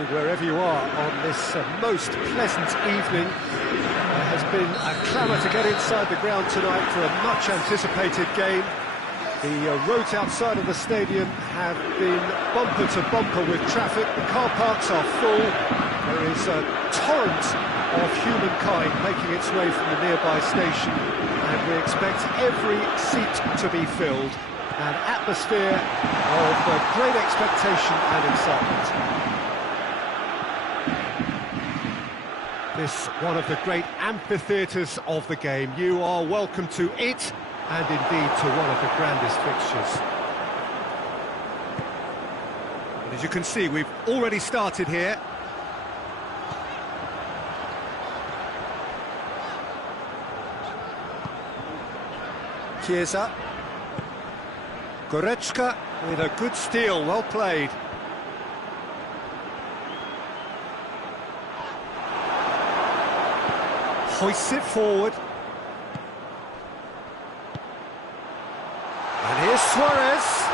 evening wherever you are on this most pleasant evening. There has been a clamour to get inside the ground tonight for a much-anticipated game. The roads outside of the stadium have been bumper to bumper with traffic. The car parks are full. There is a torrent of humankind making its way from the nearby station, and we expect every seat to be filled. An atmosphere of great expectation and excitement. This one of the great amphitheatres of the game. You are welcome to it, and indeed to one of the grandest fixtures. And as you can see, we've already started here. Chiesa. Goretzka with a good steal, well played. Hoists it forward. And here's Suarez.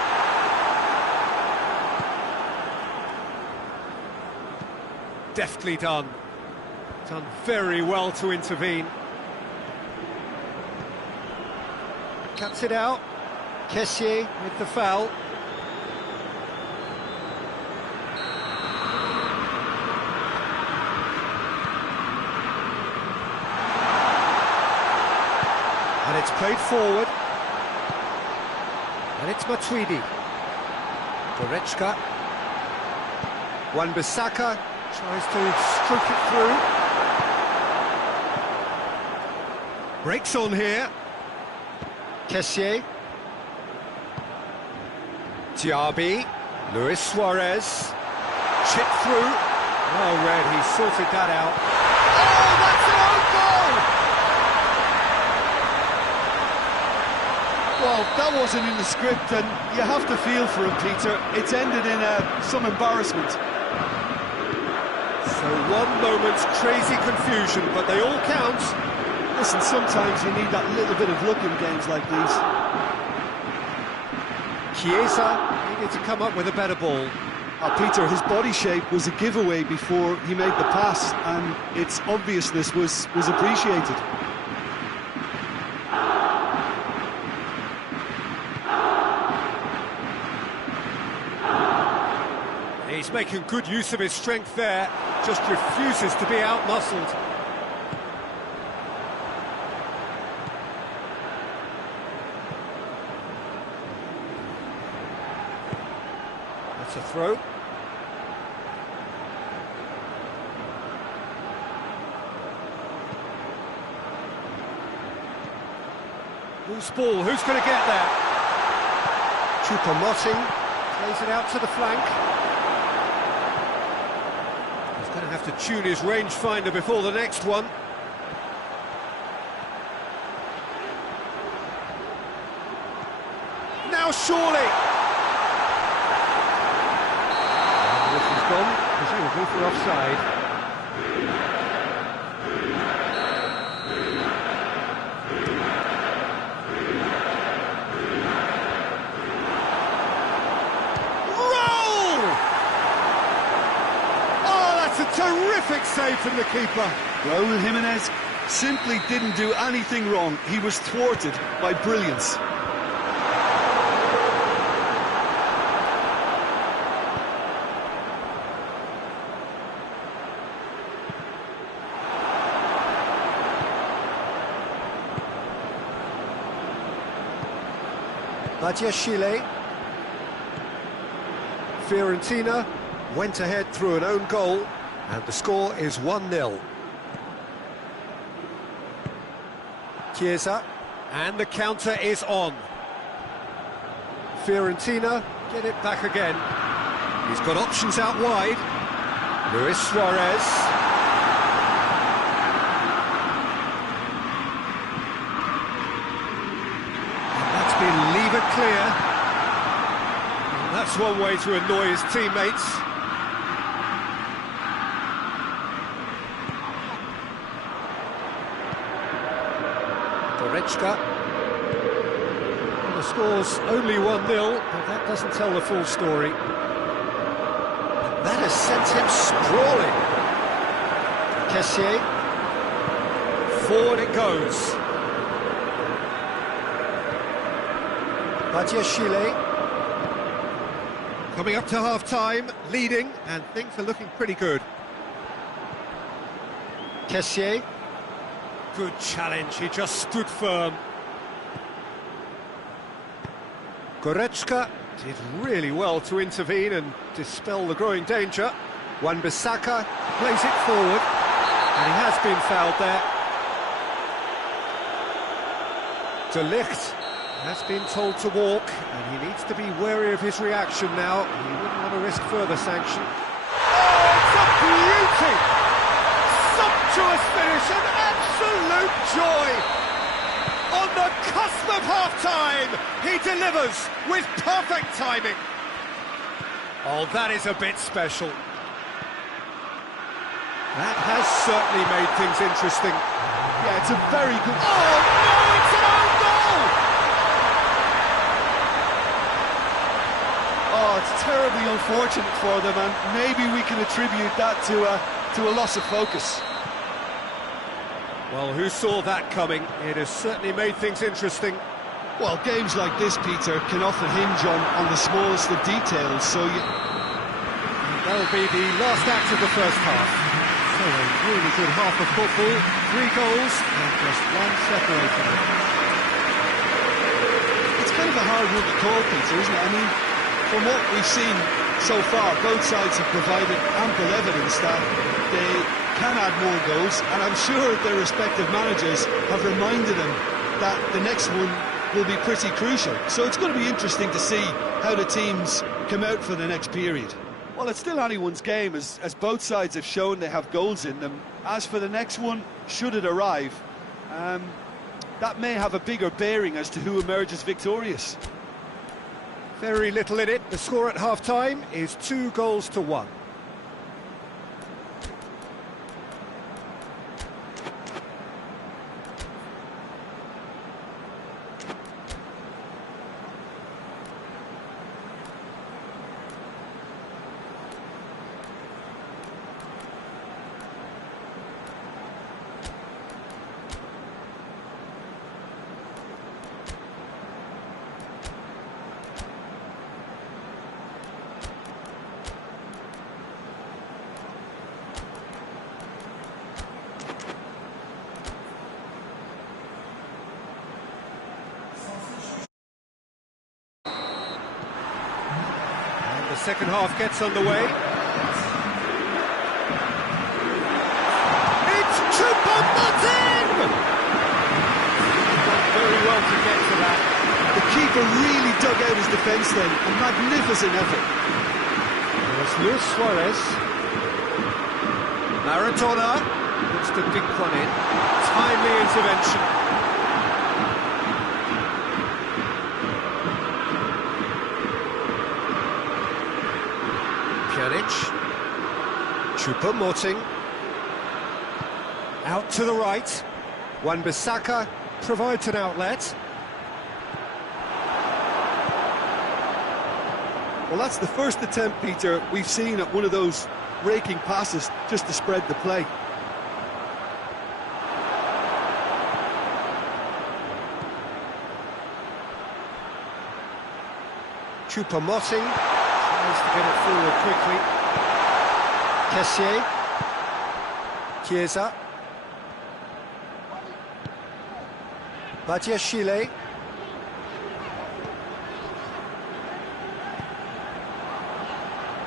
Deftly done. Done very well to intervene. Cuts it out. Kessié with the foul. And it's played forward. And it's Matuidi. Goretzka. Wan-Bissaka tries to stroke it through. Breaks on here. Kessié. Diaby, Luis Suarez, chip through. Oh, Red, he sorted that out. Oh, that's an own goal! Well, that wasn't in the script, and you have to feel for him, Peter. It's ended in some embarrassment. So one moment's crazy confusion, but they all count. Listen, sometimes you need that little bit of luck in games like these. Chiesa needed to come up with a better ball. Peter, his body shape was a giveaway before he made the pass, and its obviousness was appreciated. He's making good use of his strength there, just refuses to be out-muscled. That's a throw. Loose ball, who's going to get there? Choupo-Moting plays it out to the flank. He's going to have to tune his rangefinder before the next one. Now surely! And this is gone, presumably for offside. Terrific save from the keeper. Raúl Jiménez simply didn't do anything wrong. He was thwarted by brilliance. Badiashile. Fiorentina went ahead through an own goal, and the score is 1-0. Chiesa, and the counter is on. Fiorentina get it back again. He's got options out wide. Luis Suarez. And that's been levered clear. And that's one way to annoy his teammates. Goretzka. The score's only 1-0, but that doesn't tell the full story. And That has sent him sprawling. Kessié. Forward it goes. Pes2020. Coming up to half-time, leading, and things are looking pretty good. Kessié. Good challenge, he just stood firm. Goretzka did really well to intervene and dispel the growing danger. Wan-Bissaka plays it forward, and he has been fouled there. De Ligt has been told to walk, and he needs to be wary of his reaction now. He wouldn't want to risk further sanction. Oh, it's a beauty! Sumptuous finish, an absolute joy! On the cusp of half-time, he delivers with perfect timing. Oh, that is a bit special. That has certainly made things interesting. Yeah, it's a very good... Oh, no, it's an own goal! Oh, it's terribly unfortunate for them, and maybe we can attribute that to a loss of focus. Well, who saw that coming? It has certainly made things interesting. Well, games like this, Peter, can often hinge on the smallest of details, so you... That'll be the last act of the first half. So a really good half of football, 3 goals and just one separating them. It's kind of a hard one to call, Peter, isn't it? I mean, from what we've seen so far, both sides have provided ample evidence that they can add more goals, and I'm sure their respective managers have reminded them that the next one will be pretty crucial. So it's going to be interesting to see how the teams come out for the next period. Well, it's still anyone's game, as both sides have shown they have goals in them. As for the next one, should it arrive, that may have a bigger bearing as to who emerges victorious. Very little in it. The score at half-time is 2-1. The second half gets underway. It's Choupo-Moting! Done very well to get to that. The keeper really dug out his defence then, a magnificent effort. There's Luis Suarez. Maradona looks to dink one in. Timely intervention. Choupo-Moting out to the right. Wan-Bissaka provides an outlet. Well, that's the first attempt, Peter, we've seen at one of those raking passes just to spread the play. Choupo-Moting tries to get it forward quickly. Kessié, Chiesa, Pes2020,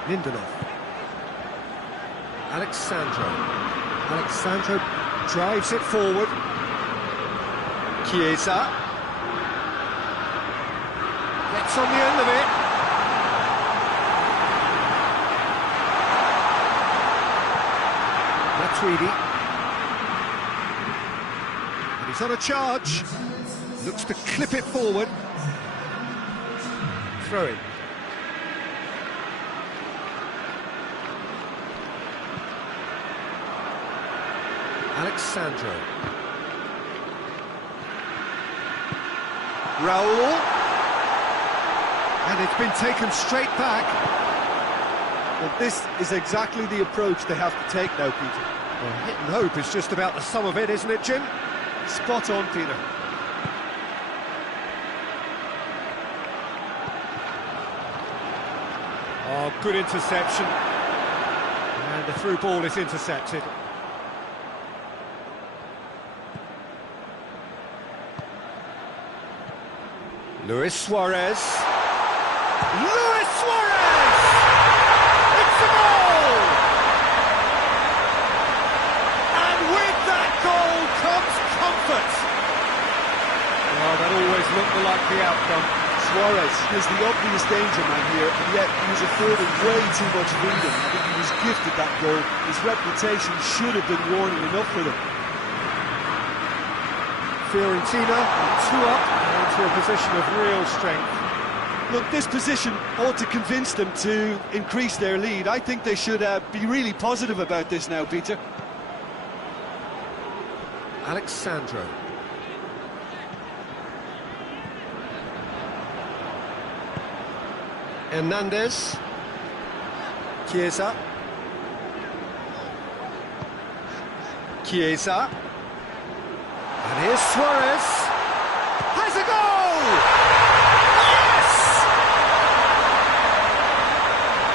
Lindelof, Alexandro drives it forward, Chiesa, gets on the end of it. Tweedy. And he's on a charge. Looks to clip it forward. Throw it. Alexandro. Raul. And it's been taken straight back. Well, this is exactly the approach they have to take now, Peter. Well, hit and hope is just about the sum of it, isn't it, Jim? Spot on, Peter. Oh, good interception. And the through ball is intercepted. Luis Suarez. Luis Suarez! It's a goal! And with that goal comes comfort. Oh, that always looked like the outcome. Suarez is the obvious danger man here, and yet he was afforded way too much freedom. I think he was gifted that goal. His reputation should have been warning enough for them. Fiorentina are 2 up and into a position of real strength. Look, this position ought to convince them to increase their lead. I think they should be really positive about this now, Peter. Alexandro. Hernandez. Chiesa. Chiesa. And here's Suarez. Has a goal! Yes!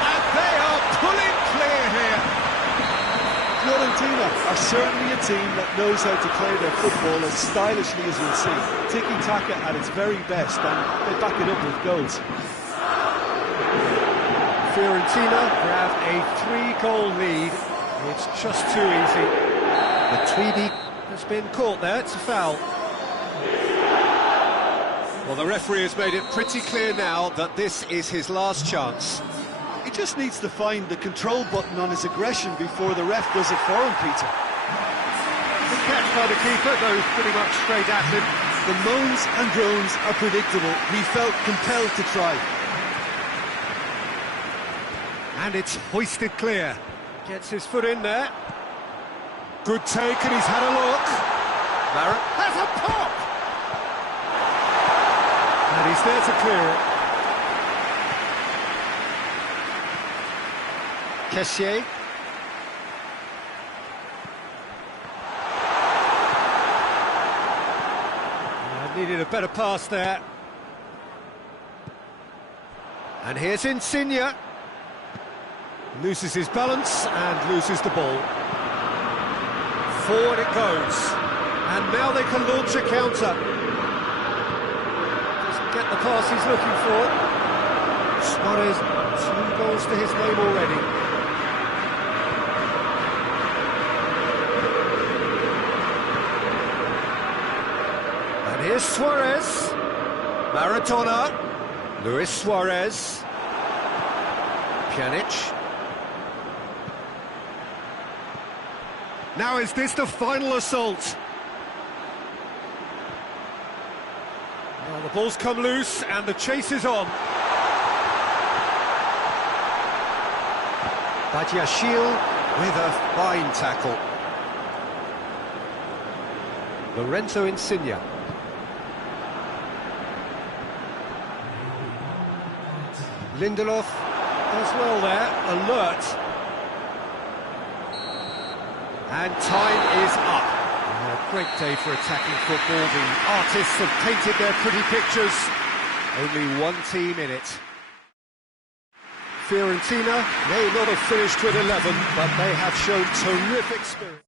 And they are pulling clear here. Fiorentina are certainly a team that knows how to play their football as stylishly as we'll see. Tiki-taka at its very best, and they back it up with goals. Fiorentina grab a 3-goal lead. It's just too easy. The Tweedy has been caught there. It's a foul. Well, the referee has made it pretty clear now that this is his last chance. He just needs to find the control button on his aggression before the ref does it for him, Peter. Good catch by the keeper, goes pretty much straight at him. The moans and groans are predictable. He felt compelled to try. And it's hoisted clear. Gets his foot in there. Good take, and he's had a look. Barrett has a pop! And he's there to clear it. Kessié. Needed a better pass there. And here's Insigne. Loses his balance and loses the ball. Forward it goes. And now they can launch a counter. Doesn't get the pass he's looking for. Suarez, 2 goals to his name already. And here's Suarez. Maradona. Luis Suarez. Pjanic. Now is this the final assault? Well, the ball's come loose and the chase is on. Badiashile with a fine tackle. Lorenzo Insigne. Lindelof does well there, alert. And time is up. A great day for attacking football. The artists have painted their pretty pictures. Only one team in it. Fiorentina may not have finished with 11, but they have shown terrific spirit.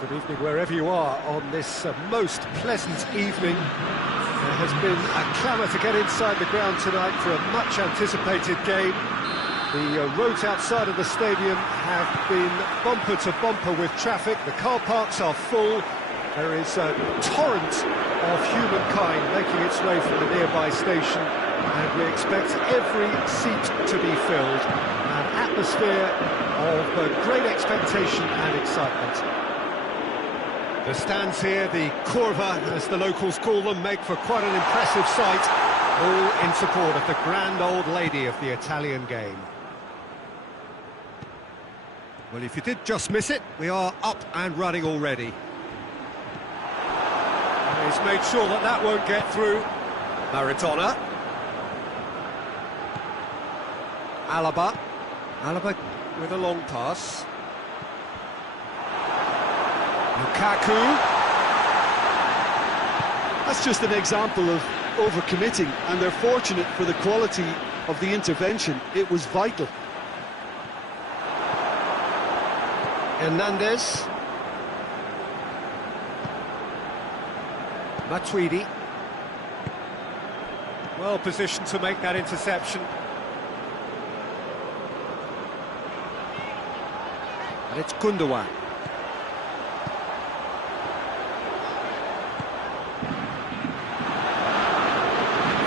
Good evening wherever you are on this most pleasant evening. There has been a clamour to get inside the ground tonight for a much anticipated game. The roads outside of the stadium have been bumper to bumper with traffic. The car parks are full. There is a torrent of humankind making its way from the nearby station, and we expect every seat to be filled. An atmosphere of great expectation and excitement. The stands here, the curva, as the locals call them, make for quite an impressive sight, all in support of the grand old lady of the Italian game. Well, if you did just miss it, we are up and running already. And he's made sure that that won't get through. Maradona. Alaba with a long pass. Lukaku. That's just an example of overcommitting, and they're fortunate for the quality of the intervention. It was vital. Hernandez. Matuidi. Well positioned to make that interception. And it's Gundogan.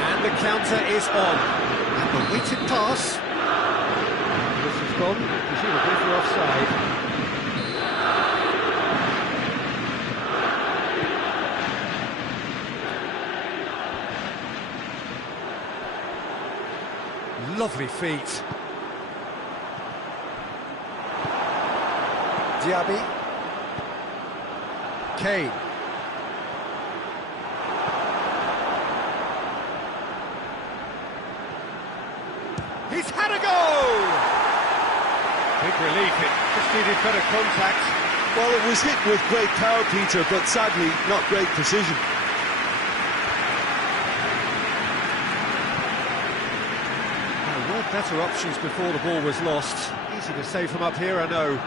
And the counter is on. And the weighted pass. This has gone, presumably for offside. Lovely feet. Diaby. Kane. He's had a go! Big relief, it just needed better contact. Well, it was hit with great power, Peter, but sadly not great precision. Better options before the ball was lost. Easy to save from up here, I know.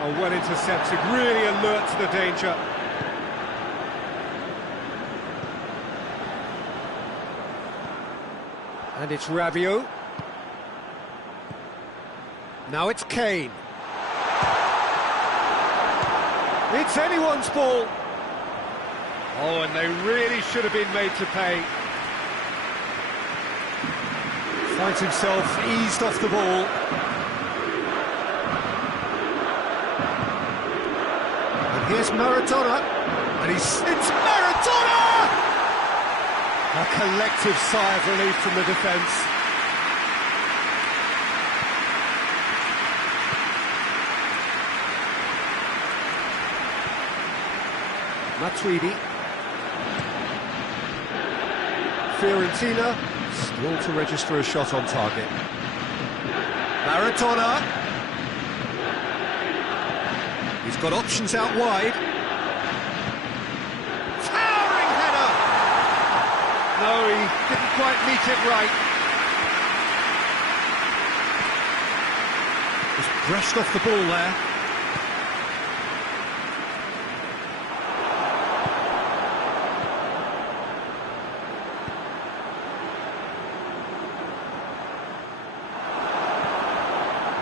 Oh, well intercepted, really alert to the danger. And it's Rabiot. Now it's Kane. It's anyone's ball. Oh, and they really should have been made to pay. Finds himself eased off the ball. And here's Maradona. And it's Maradona! A collective sigh of relief from the defence. Matuidi. Fiorentina still to register a shot on target. Maradona. He's got options out wide. Towering header! No, he didn't quite meet it right. Just brushed off the ball there.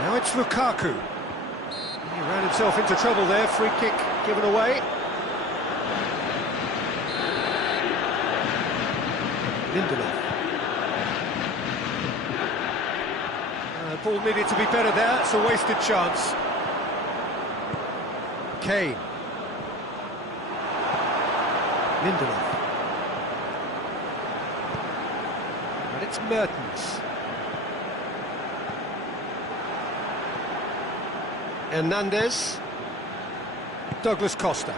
Now it's Lukaku. He ran himself into trouble there, free kick given away. Lindelof. Ball needed to be better there, it's a wasted chance. Kane. Lindelof. And it's Mertens. Hernandez. Douglas Costa.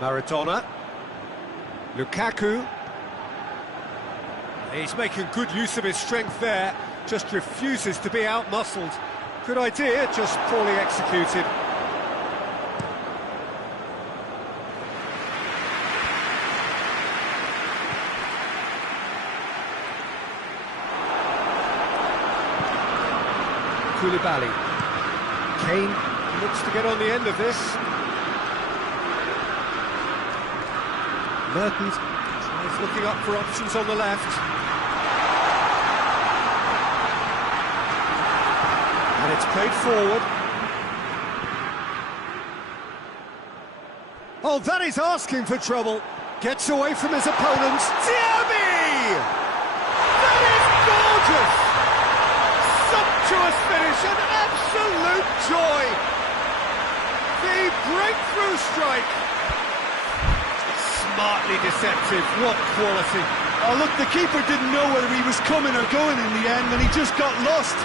Maradona. Lukaku. He's making good use of his strength there, just refuses to be out-muscled. Good idea, just poorly executed. Koulibaly. Kane looks to get on the end of this. Mertens is looking up for options on the left. And it's played forward. Oh, that is asking for trouble. Gets away from his opponent. Diaby! That is gorgeous! Sumptuous finish, an absolute joy! The breakthrough strike. Smartly deceptive, what quality. Oh, look, the keeper didn't know whether he was coming or going in the end, and he just got lost.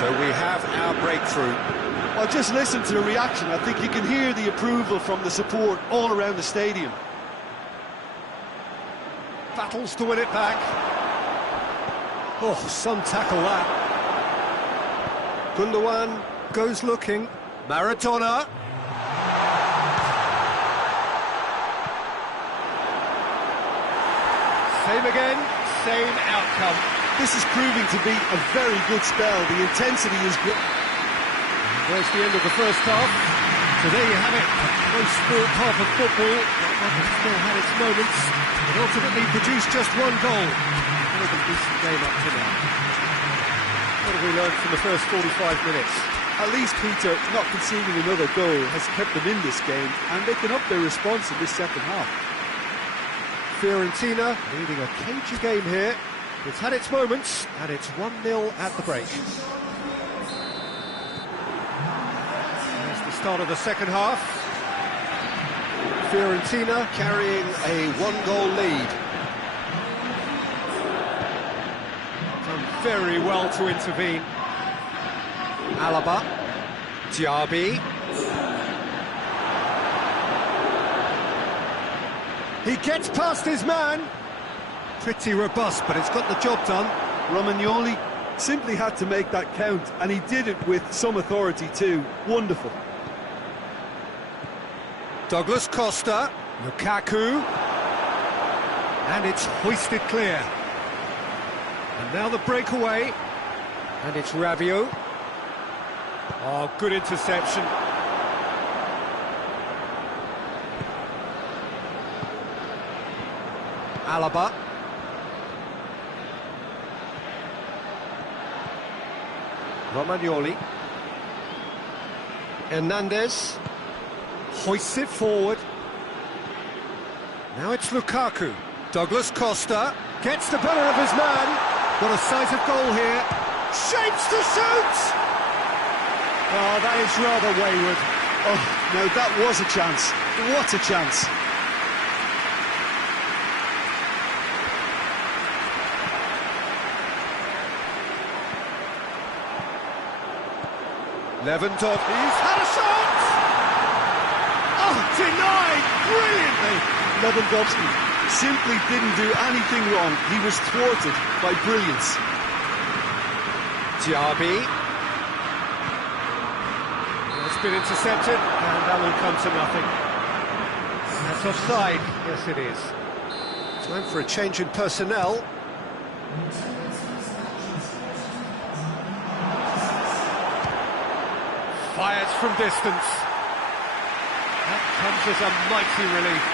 So we have our breakthrough. Well, just listen to the reaction. I think you can hear the approval from the support all around the stadium. Battles to win it back. Oh, some tackle that. Gundogan goes looking. Maradona. Same again, same outcome. This is proving to be a very good spell. The intensity is good. There's the end of the first half. So there you have it, a close sport half of football. That one has still had its moments, but ultimately produced just one goal. More than a decent game up to now. What have we learned from the first 45 minutes? At least Peter, not conceding another goal, has kept them in this game, and they can up their response in this second half. Fiorentina leading a cagey game here. It's had its moments, and it's 1-0 at the break. Here's the start of the second half. Fiorentina carrying a one-goal lead. Done very well to intervene. Alaba, Diaby. He gets past his man. Pretty robust, but it's got the job done. Romagnoli simply had to make that count, and he did it with some authority too. Wonderful. Douglas Costa, Lukaku, and it's hoisted clear. And now the breakaway, and it's Rabiot. Oh, good interception. Alaba. Romagnoli. Hernandez hoists it forward. Now it's Lukaku. Douglas Costa gets the better of his man. Got a sight of goal here. Shapes to shoot! Oh, that is rather wayward. Oh, no, that was a chance. What a chance. Lewandowski, he's had a shot! Oh, denied brilliantly! Lewandowski simply didn't do anything wrong. He was thwarted by brilliance. Diaby. It's been intercepted, and that will come to nothing. That's offside. Yes, it is. Time for a change in personnel. Fires from distance. That comes as a mighty relief.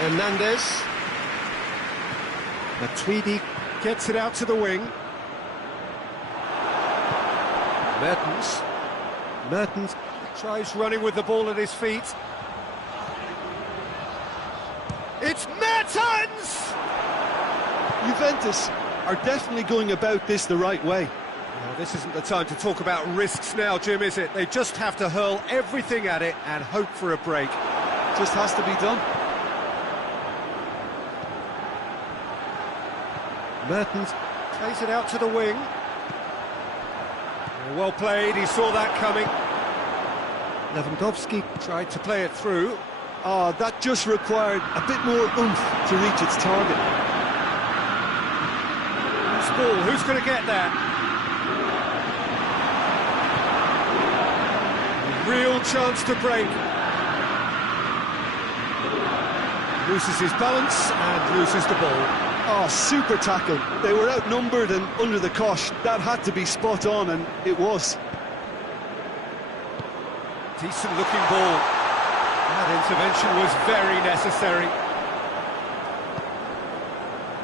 Hernandez. Matuidi gets it out to the wing. Mertens tries running with the ball at his feet. It's Mertens! Juventus are definitely going about this the right way. Well, this isn't the time to talk about risks now, Jim, is it? They just have to hurl everything at it and hope for a break. Just has to be done. Mertens plays it out to the wing. Well played, he saw that coming. Lewandowski tried to play it through. Oh, that just required a bit more oomph to reach its target. Loose ball, who's going to get that? A real chance to break. Loses his balance and loses the ball. Oh, super tackle. They were outnumbered and under the cosh. That had to be spot on, and it was. Decent looking ball. That intervention was very necessary.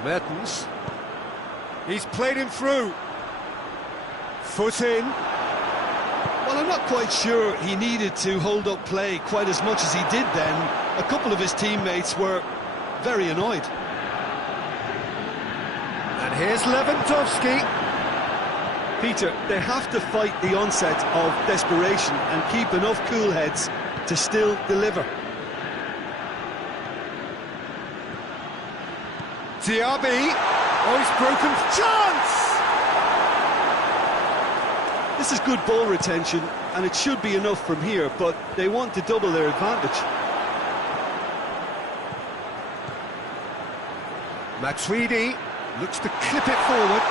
Mertens. He's played him through. Foot in. Well, I'm not quite sure he needed to hold up play quite as much as he did then. A couple of his teammates were very annoyed. And here's Lewandowski. Peter, they have to fight the onset of desperation and keep enough cool heads to still deliver. Diaby. Oh, he's broken. Chance! This is good ball retention, and it should be enough from here, but they want to double their advantage. Matuidi looks to clip it forward.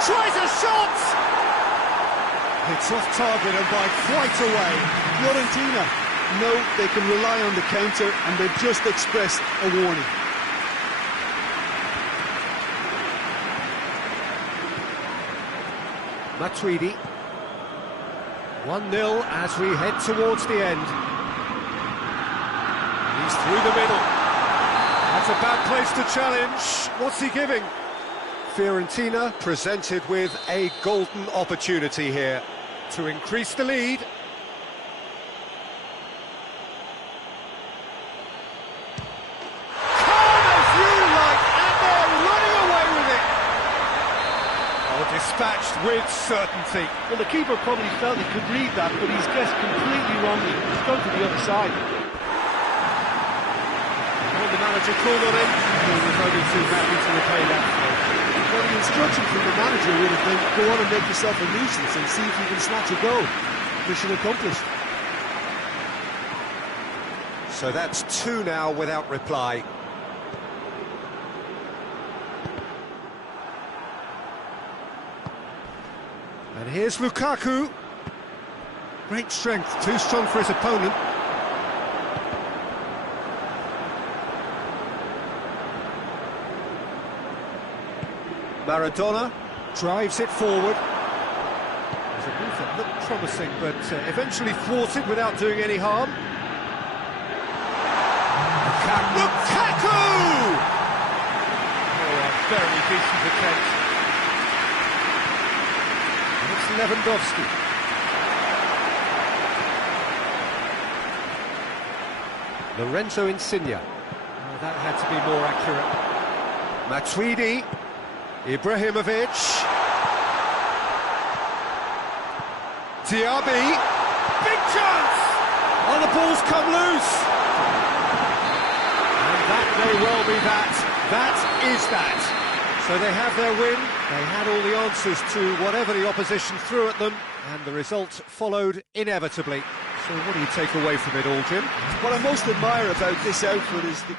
Tries a shot! It's off target and by quite a way. Fiorentina know they can rely on the counter, and they've just expressed a warning. Matuidi. 1-0 as we head towards the end. He's through the middle. That's a bad place to challenge. What's he giving? Fiorentina presented with a golden opportunity here to increase the lead. Calm as you like, and they're running away with it. Oh, dispatched with certainty. Well, the keeper probably felt he could read that, but he's guessed completely wrongly. He's gone to the other side. When the manager called on him, he was only too happy to repay that. Well, the instruction from the manager would have been, go on and make yourself a nuisance and see if you can snatch a goal. Mission accomplished. So that's 2 now without reply. And here's Lukaku. Great strength, too strong for his opponent. Maradona drives it forward. There's a move that looked promising, but eventually thwarted without doing any harm. Lukaku! Oh, a very decent attempt. It's Lewandowski. Lorenzo Insigne. Oh, that had to be more accurate. Matuidi. Ibrahimovic. Diaby. Big chance! Oh, the ball's come loose. And that may well be that. That is that. So they have their win. They had all the answers to whatever the opposition threw at them, and the result followed inevitably. So what do you take away from it all, Jim? What I most admire about this outfit is the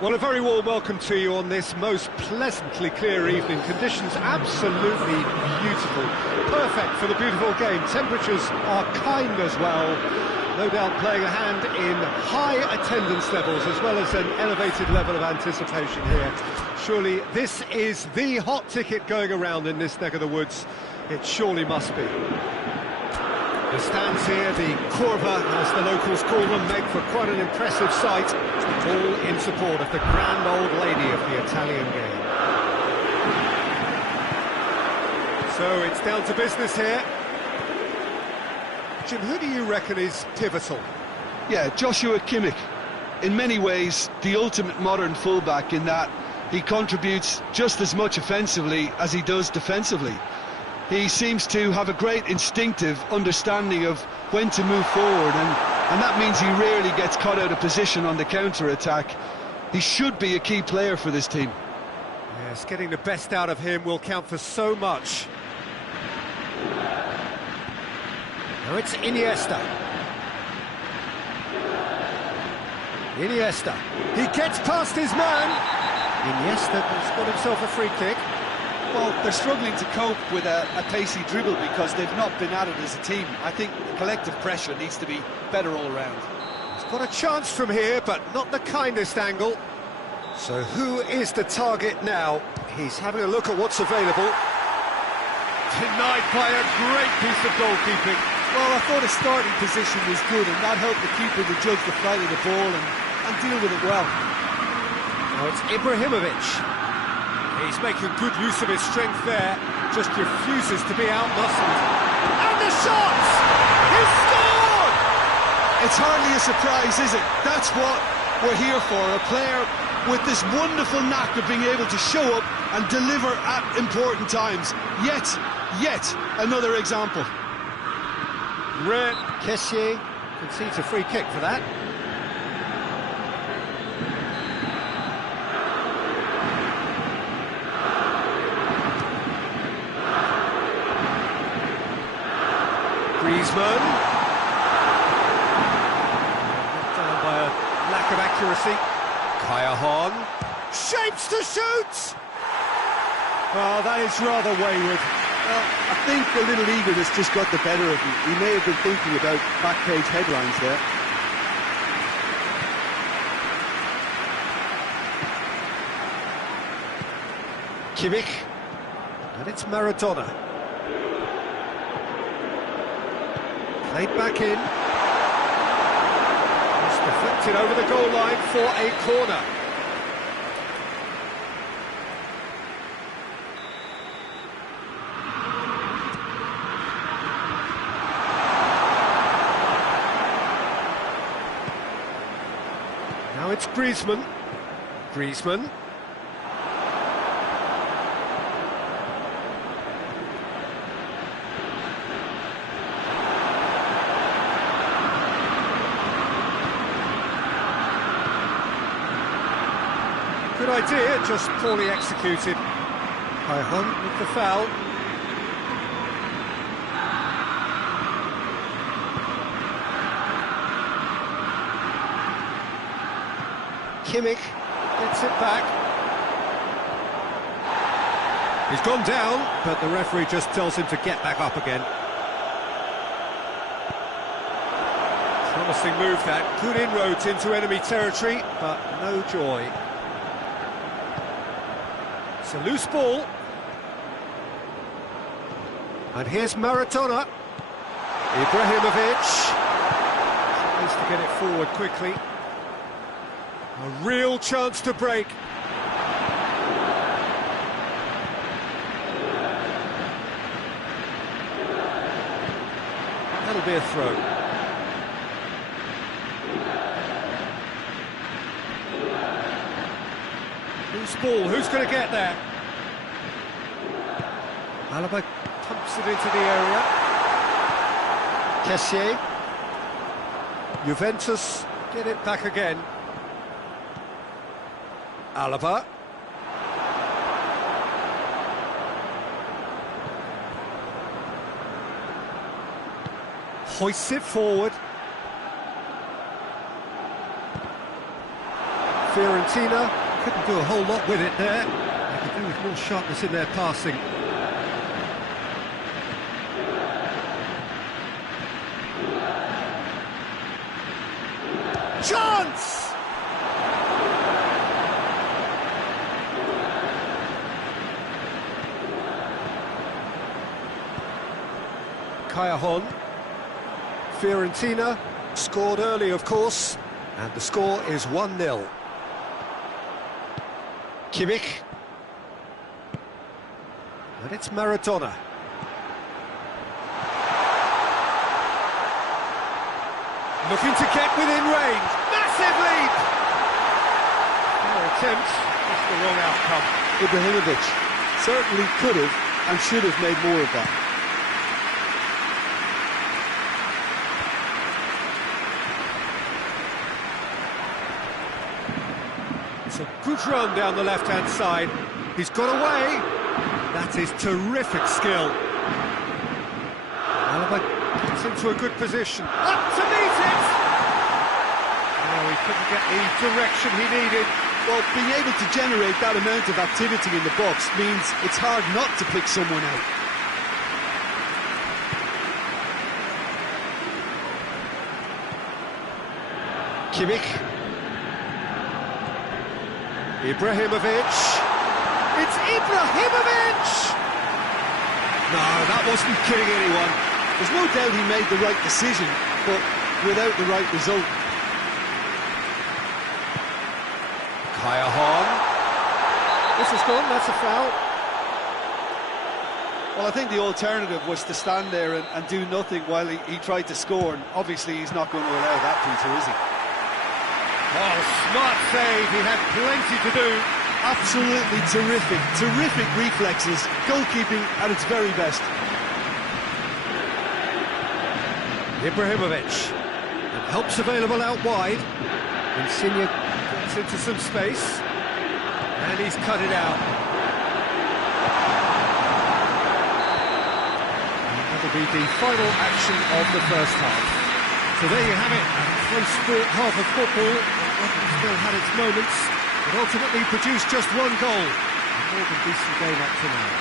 Well, a very warm welcome to you on this most pleasantly clear evening. Conditions absolutely beautiful. Perfect for the beautiful game. Temperatures are kind as well. No doubt playing a hand in high attendance levels as well as an elevated level of anticipation here. Surely this is the hot ticket going around in this neck of the woods. It surely must be. The stands here, the curva, as the locals call them, make for quite an impressive sight, all in support of the grand old lady of the Italian game. So it's down to business here. Jim, who do you reckon is pivotal? Yeah, Joshua Kimmich. In many ways, the ultimate modern fullback in that he contributes just as much offensively as he does defensively. He seems to have a great instinctive understanding of when to move forward, and that means he rarely gets caught out of position on the counter-attack. He should be a key player for this team. Yes, getting the best out of him will count for so much. Now it's Iniesta. Iniesta. He gets past his man. Iniesta has got himself a free kick. Well, they're struggling to cope with a pacey dribble because they've not been at it as a team. I think the collective pressure needs to be better all around. He's got a chance from here, but not the kindest angle. So who is the target now? He's having a look at what's available. Denied by a great piece of goalkeeping. Well, I thought his starting position was good, and that helped the keeper to judge the flight of the ball and deal with it well. Now it's Ibrahimovic. He's making good use of his strength there, just refuses to be outmuscled. And the shot! He scored! It's hardly a surprise, is it? That's what we're here for, a player with this wonderful knack of being able to show up and deliver at important times. Yet another example. Rare. Kessié concedes a free kick for that. Griezmann. Down by a lack of accuracy. Kaya shapes to shoot! Oh, that is rather wayward. Well, I think a little eagerness just got the better of him. He may have been thinking about back page headlines there. Kimmich. And it's Maradona. Played back in. It's deflected over the goal line for a corner. Now it's Griezmann. Griezmann. Good idea, just poorly executed. Hunt with the foul. Kimmich gets it back. He's gone down, but the referee just tells him to get back up again. Promising move that. Good inroads into enemy territory, but no joy. It's a loose ball. And here's Maradona. Ibrahimovic tries to get it forward quickly. A real chance to break. That'll be a throw. Loose ball, who's going to get there? Alaba pumps it into the area. Kessié. Juventus get it back again. Alaba. Hoists it forward. Fiorentina couldn't do a whole lot with it there. They could do with more sharpness in their passing. Chance! Cajon. Fiorentina scored early, of course, and the score is 1-0. Kimmich. And it's Maradona. Looking to get within range. Massive leap! Their attempt, just the wrong outcome. Ibrahimovic certainly could have and should have made more of that. It's a good run down the left-hand side. He's got away. That is terrific skill. Alaba gets into a good position. Up to meet it! Oh, he couldn't get the direction he needed. Well, being able to generate that amount of activity in the box means it's hard not to pick someone out. Kimmich. Ibrahimovic. It's Ibrahimovic! No, that wasn't kidding anyone. There's no doubt he made the right decision, but without the right result. Cajon. This is gone, that's a foul. Well, I think the alternative was to stand there and do nothing while he tried to score, and obviously he's not going to allow that, Peter, is he? Oh, smart save, he had plenty to do. Absolutely terrific reflexes, goalkeeping at its very best. Ibrahimovic, and help's available out wide. Insigne gets into some space, and he's cut it out. And that'll be the final action of the first half. So there you have it, a close-fought half of football. It still had its moments, but ultimately produced just one goal. A more than decent game up to now.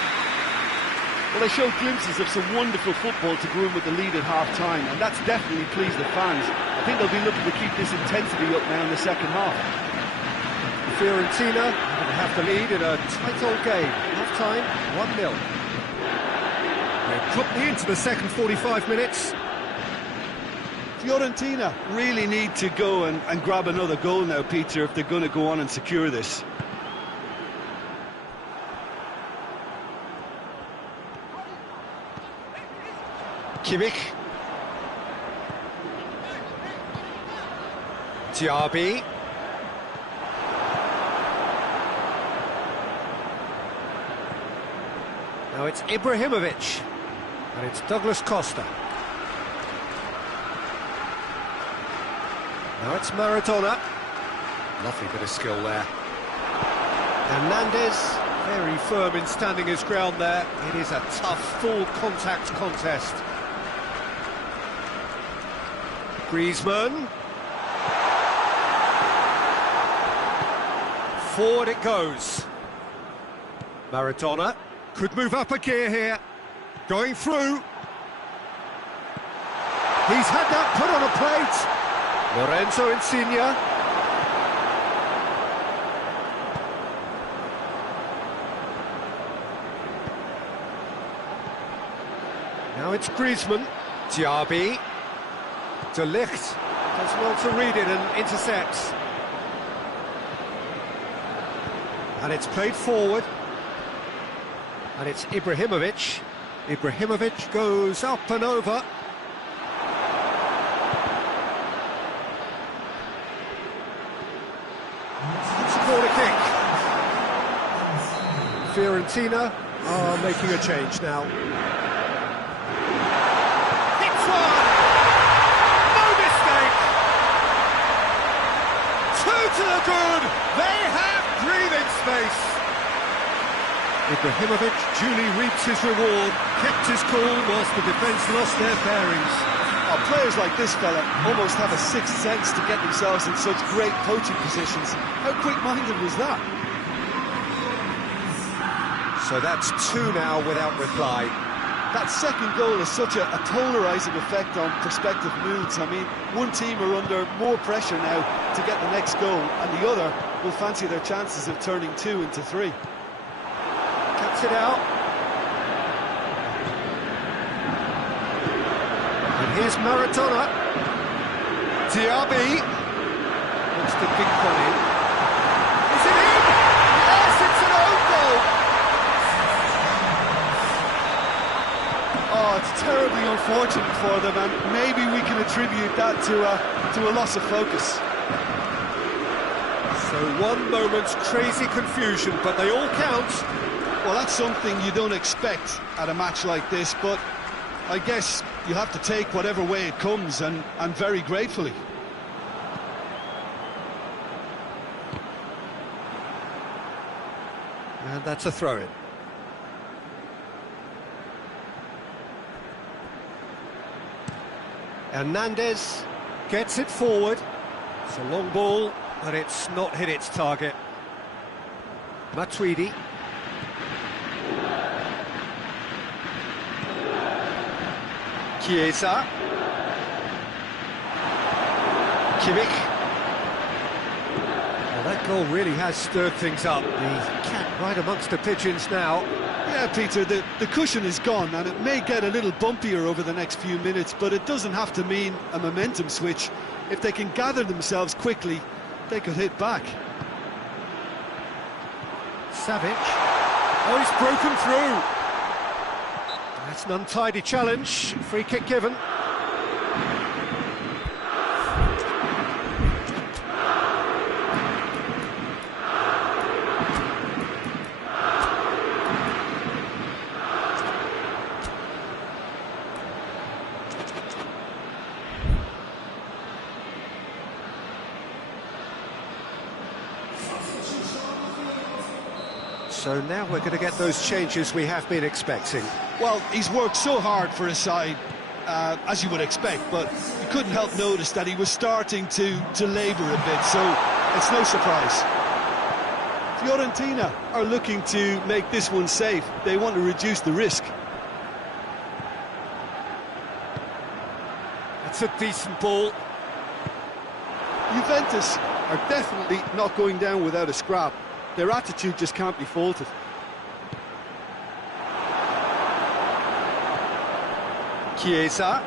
Well, they showed glimpses of some wonderful football to go in with the lead at half-time, and that's definitely pleased the fans. I think they'll be looking to keep this intensity up now in the second half. Fiorentina will have the lead in a tight old game. Half-time, 1-0. We're promptly into the second 45 minutes. Fiorentina really need to go and grab another goal now, Peter, if they're going to go on and secure this. Kimmich. Diaby. Now it's Ibrahimovic. And it's Douglas Costa. Now it's Maradona. Lovely bit of skill there. Hernandez, very firm in standing his ground there. It is a tough, full-contact contest. Griezmann. Forward it goes. Maradona could move up a gear here. Going through. He's had that put on a plate. Lorenzo Insigne. Now it's Griezmann. Diaby. De Ligt does well to read it and intercepts. And it's played forward. And it's Ibrahimovic. Ibrahimovic goes up and over. It's a corner kick. Fiorentina are making a change now. Hits one! No mistake! Two to the good! They have breathing space! Ibrahimovic duly reaps his reward, kept his cool whilst the defence lost their bearings. Oh, players like this fella almost have a sixth sense to get themselves in such great coaching positions. How quick-minded was that? So that's two now without reply. That second goal has such a polarising effect on prospective moods. I mean, one team are under more pressure now to get the next goal, and the other will fancy their chances of turning 2 into 3. Cuts it out. And here's Maradona. Diaby. Wants the big one in. Is it in? Yes, it's an own goal. Oh, it's terribly unfortunate for them, and maybe we can attribute that to a loss of focus. So one moment's crazy confusion, but they all count. Well, that's something you don't expect at a match like this, but I guess you have to take whatever way it comes, and very gratefully. And that's a throw-in. Hernandez gets it forward. It's a long ball, but it's not hit its target. Matuidi. Chiesa. Kimmich. Well, that goal really has stirred things up. The cat right amongst the pigeons now. Yeah, Peter, the cushion is gone, and it may get a little bumpier over the next few minutes, but it doesn't have to mean a momentum switch. If they can gather themselves quickly, they could hit back. Savic. Oh, he's broken through. That's an untidy challenge. Free kick given. So now we're going to get those changes we have been expecting. Well, he's worked so hard for his side, as you would expect, but you couldn't help notice that he was starting to labour a bit, so it's no surprise. Fiorentina are looking to make this one safe. They want to reduce the risk. That's a decent ball. Juventus are definitely not going down without a scrap. Their attitude just can't be faulted. Chiesa.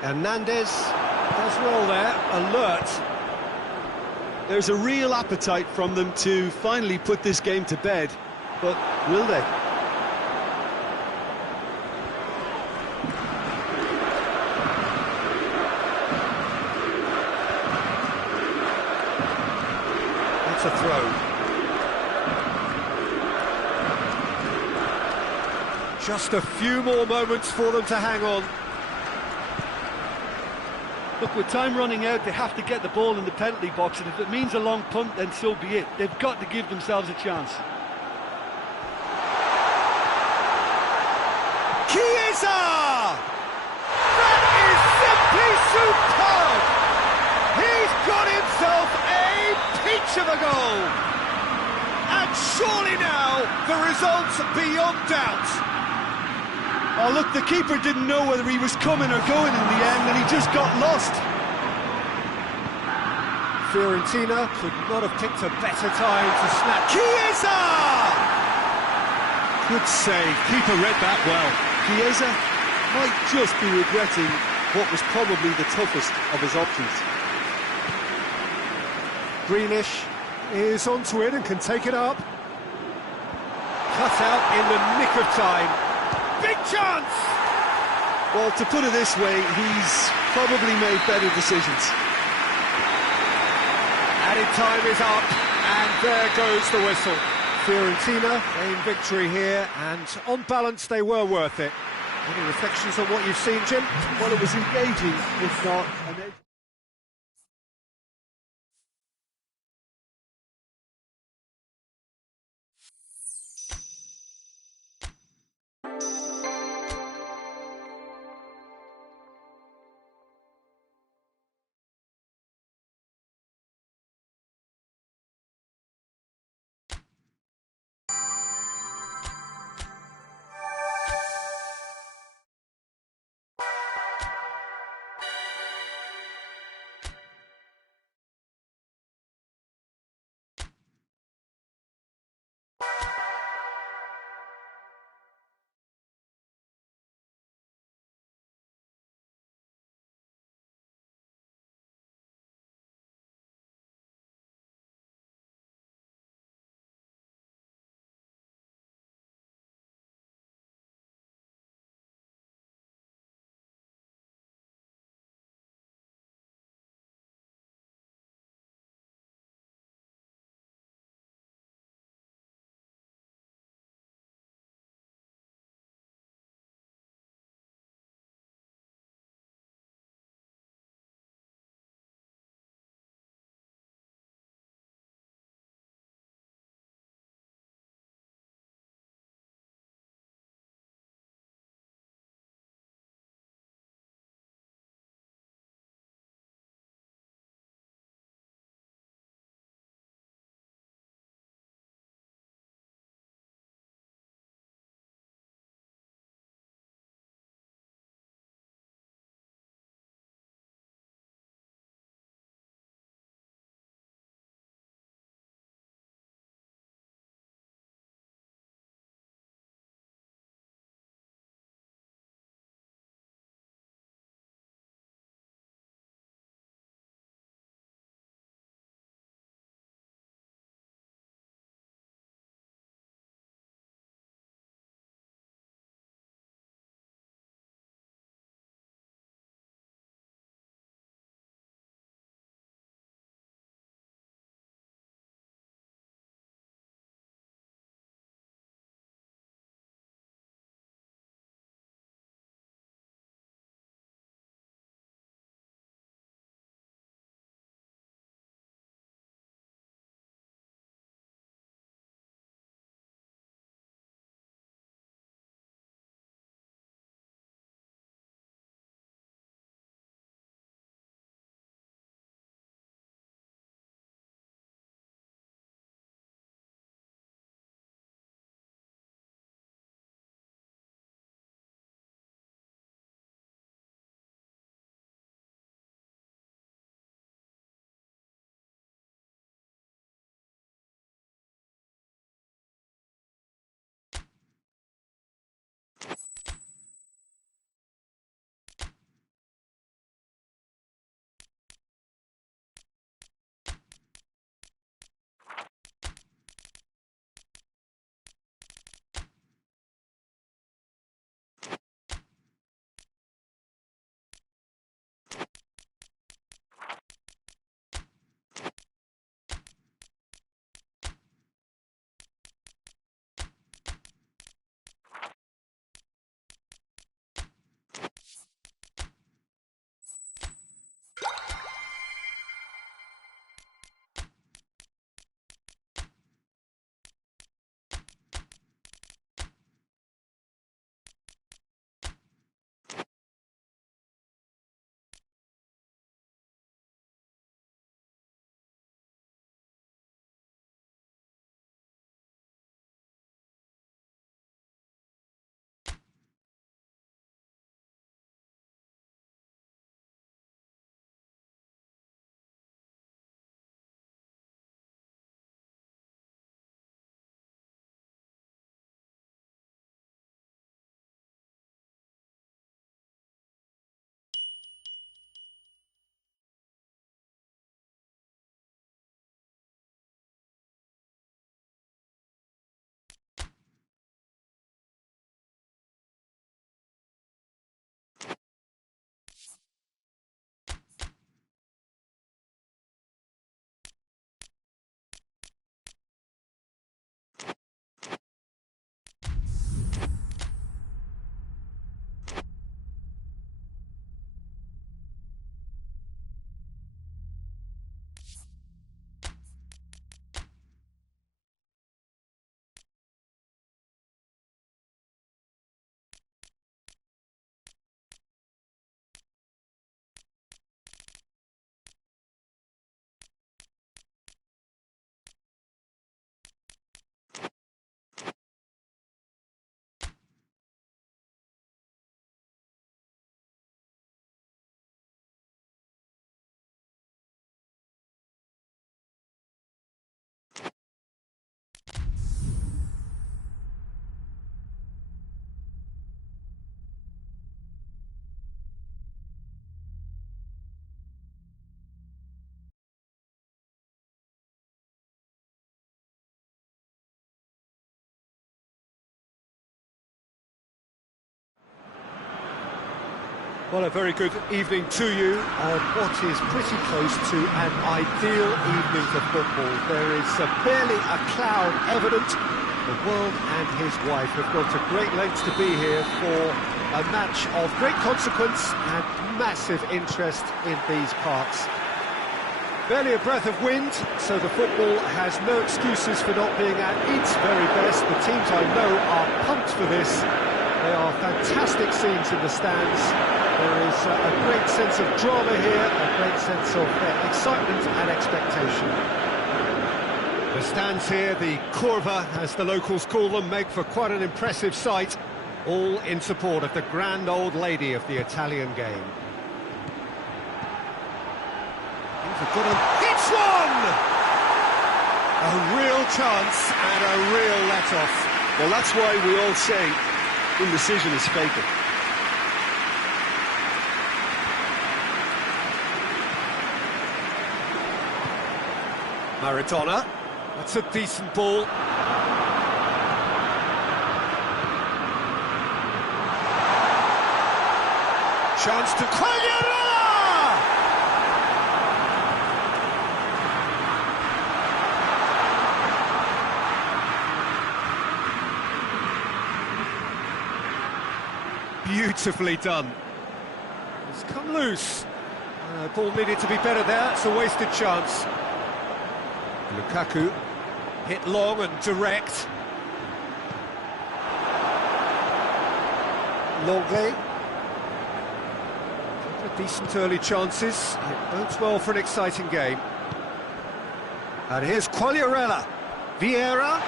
Hernandez does well there, alert. There's a real appetite from them to finally put this game to bed, but will they? That's a throw. Just a few more moments for them to hang on. Look, with time running out, they have to get the ball in the penalty box, and if it means a long punt, then so be it. They've got to give themselves a chance. Chiesa! That is simply superb! He's got himself a peach of a goal! And surely now, the result's beyond doubt. Oh, look, the keeper didn't know whether he was coming or going in the end, and he just got lost. Fiorentina could not have picked a better time to snap. Chiesa! Good save. Keeper read that well. Chiesa might just be regretting what was probably the toughest of his options. Greenish is onto it and can take it up. Cut out in the nick of time. Big chance! Well, to put it this way, he's probably made better decisions. Added time is up, and there goes the whistle. Fiorentina gain victory here, and on balance they were worth it. Any reflections on what you've seen, Jim? Well, it was engaging, if not an Well, a very good evening to you on what is pretty close to an ideal evening for football. There is barely a cloud evident. The world and his wife have gone to great lengths to be here for a match of great consequence and massive interest in these parts. Barely a breath of wind, so the football has no excuses for not being at its very best. The teams I know are pumped for this. They are fantastic scenes in the stands. There is a great sense of drama here, a great sense of excitement and expectation. The stands here, the curva, as the locals call them, make for quite an impressive sight, all in support of the grand old lady of the Italian game. Hits one! A real chance and a real let-off. Well, that's why we all say indecision is fatal. Maradona, that's a decent ball. Chance to Quagliarella! Beautifully done. It's come loose. Ball needed to be better there, it's a wasted chance. Lukaku, hit long and direct. Longley. Decent early chances. It bodes well for an exciting game. And here's Quagliarella. Vieira.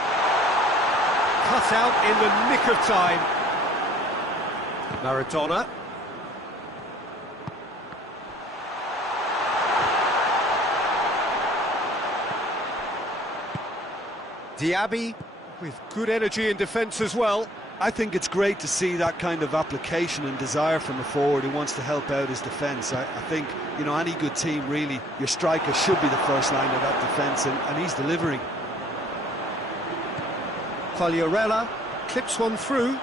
Cut out in the nick of time. Maradona. Diaby with good energy in defence as well. I think it's great to see that kind of application and desire from a forward who wants to help out his defence. I think, you know, any good team, really, your striker should be the first line of that defence, and he's delivering. Quagliarella clips one through.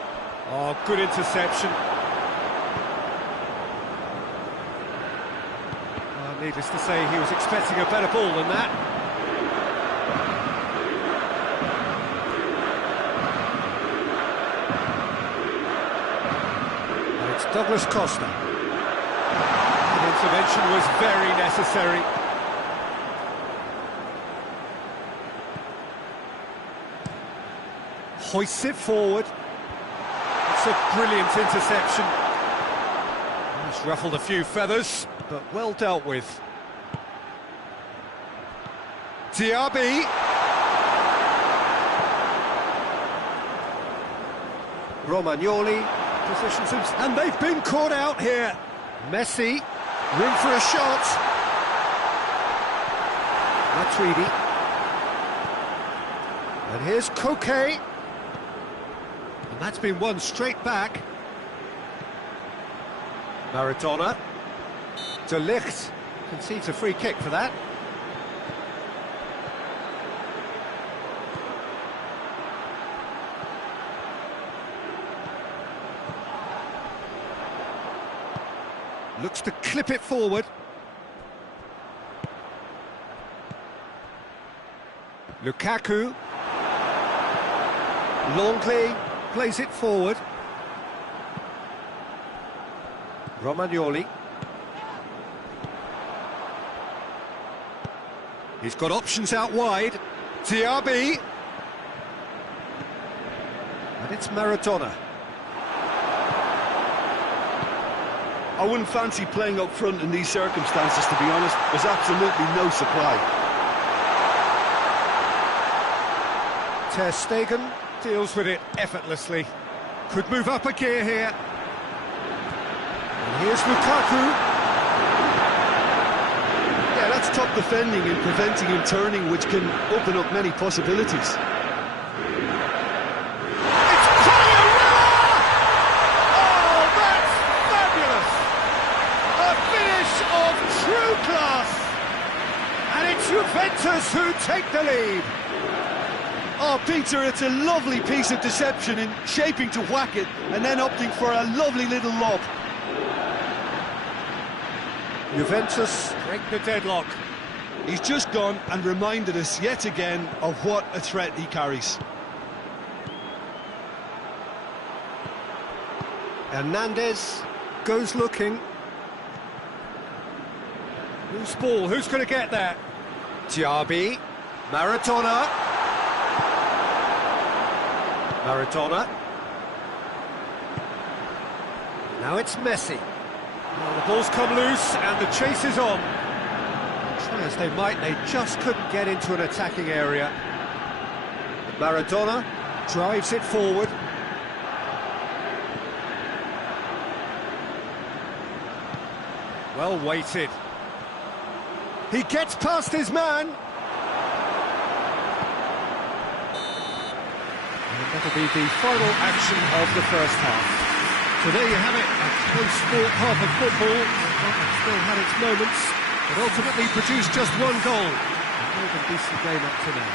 Oh, good interception. Needless to say, he was expecting a better ball than that. Douglas Costa. The intervention was very necessary. Hoists it forward. It's a brilliant interception. It's ruffled a few feathers, but well dealt with. Diaby. Romagnoli. Positions him, and they've been caught out here. Messi, room for a shot. Matuidi. And here's Koke. And that's been won straight back. Maradona. De Ligt concedes a free kick for that. Looks to clip it forward. Lukaku. Longley plays it forward. Romagnoli. He's got options out wide. Diaby. And it's Maradona. I wouldn't fancy playing up front in these circumstances, to be honest. There's absolutely no supply. Ter Stegen deals with it effortlessly. Could move up a gear here. And here's Lukaku. Yeah, that's top defending and preventing him turning, which can open up many possibilities. Juventus who take the lead. Oh, Peter, it's a lovely piece of deception in shaping to whack it and then opting for a lovely little lob. Juventus break the deadlock. He's just gone and reminded us yet again of what a threat he carries. Hernandez goes looking. Loose ball, who's going to get that? Diaby, Maradona. Maradona. Now it's Messi. Well, the ball's come loose and the chase is on. Try as they might, they just couldn't get into an attacking area. Maradona drives it forward. Well weighted. He gets past his man. And that'll be the final action of the first half. So there you have it, a close fought half of football. It still had its moments, but ultimately produced just one goal. A more than decent game up to now.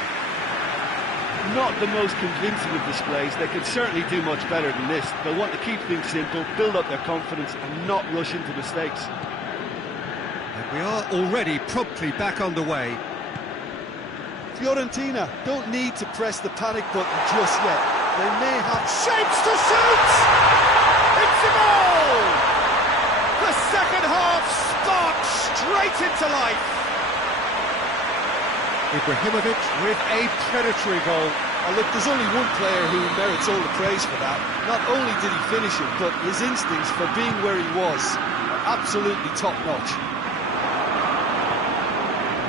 Not the most convincing of displays. They could certainly do much better than this. They'll want to keep things simple, build up their confidence and not rush into mistakes. And we are already promptly back underway. Fiorentina don't need to press the panic button just yet. They may have shapes to shoot! It's a goal! The second half sparks straight into life. Ibrahimovic with a predatory goal. Look, there's only one player who merits all the praise for that. Not only did he finish it, but his instincts for being where he was are absolutely top-notch.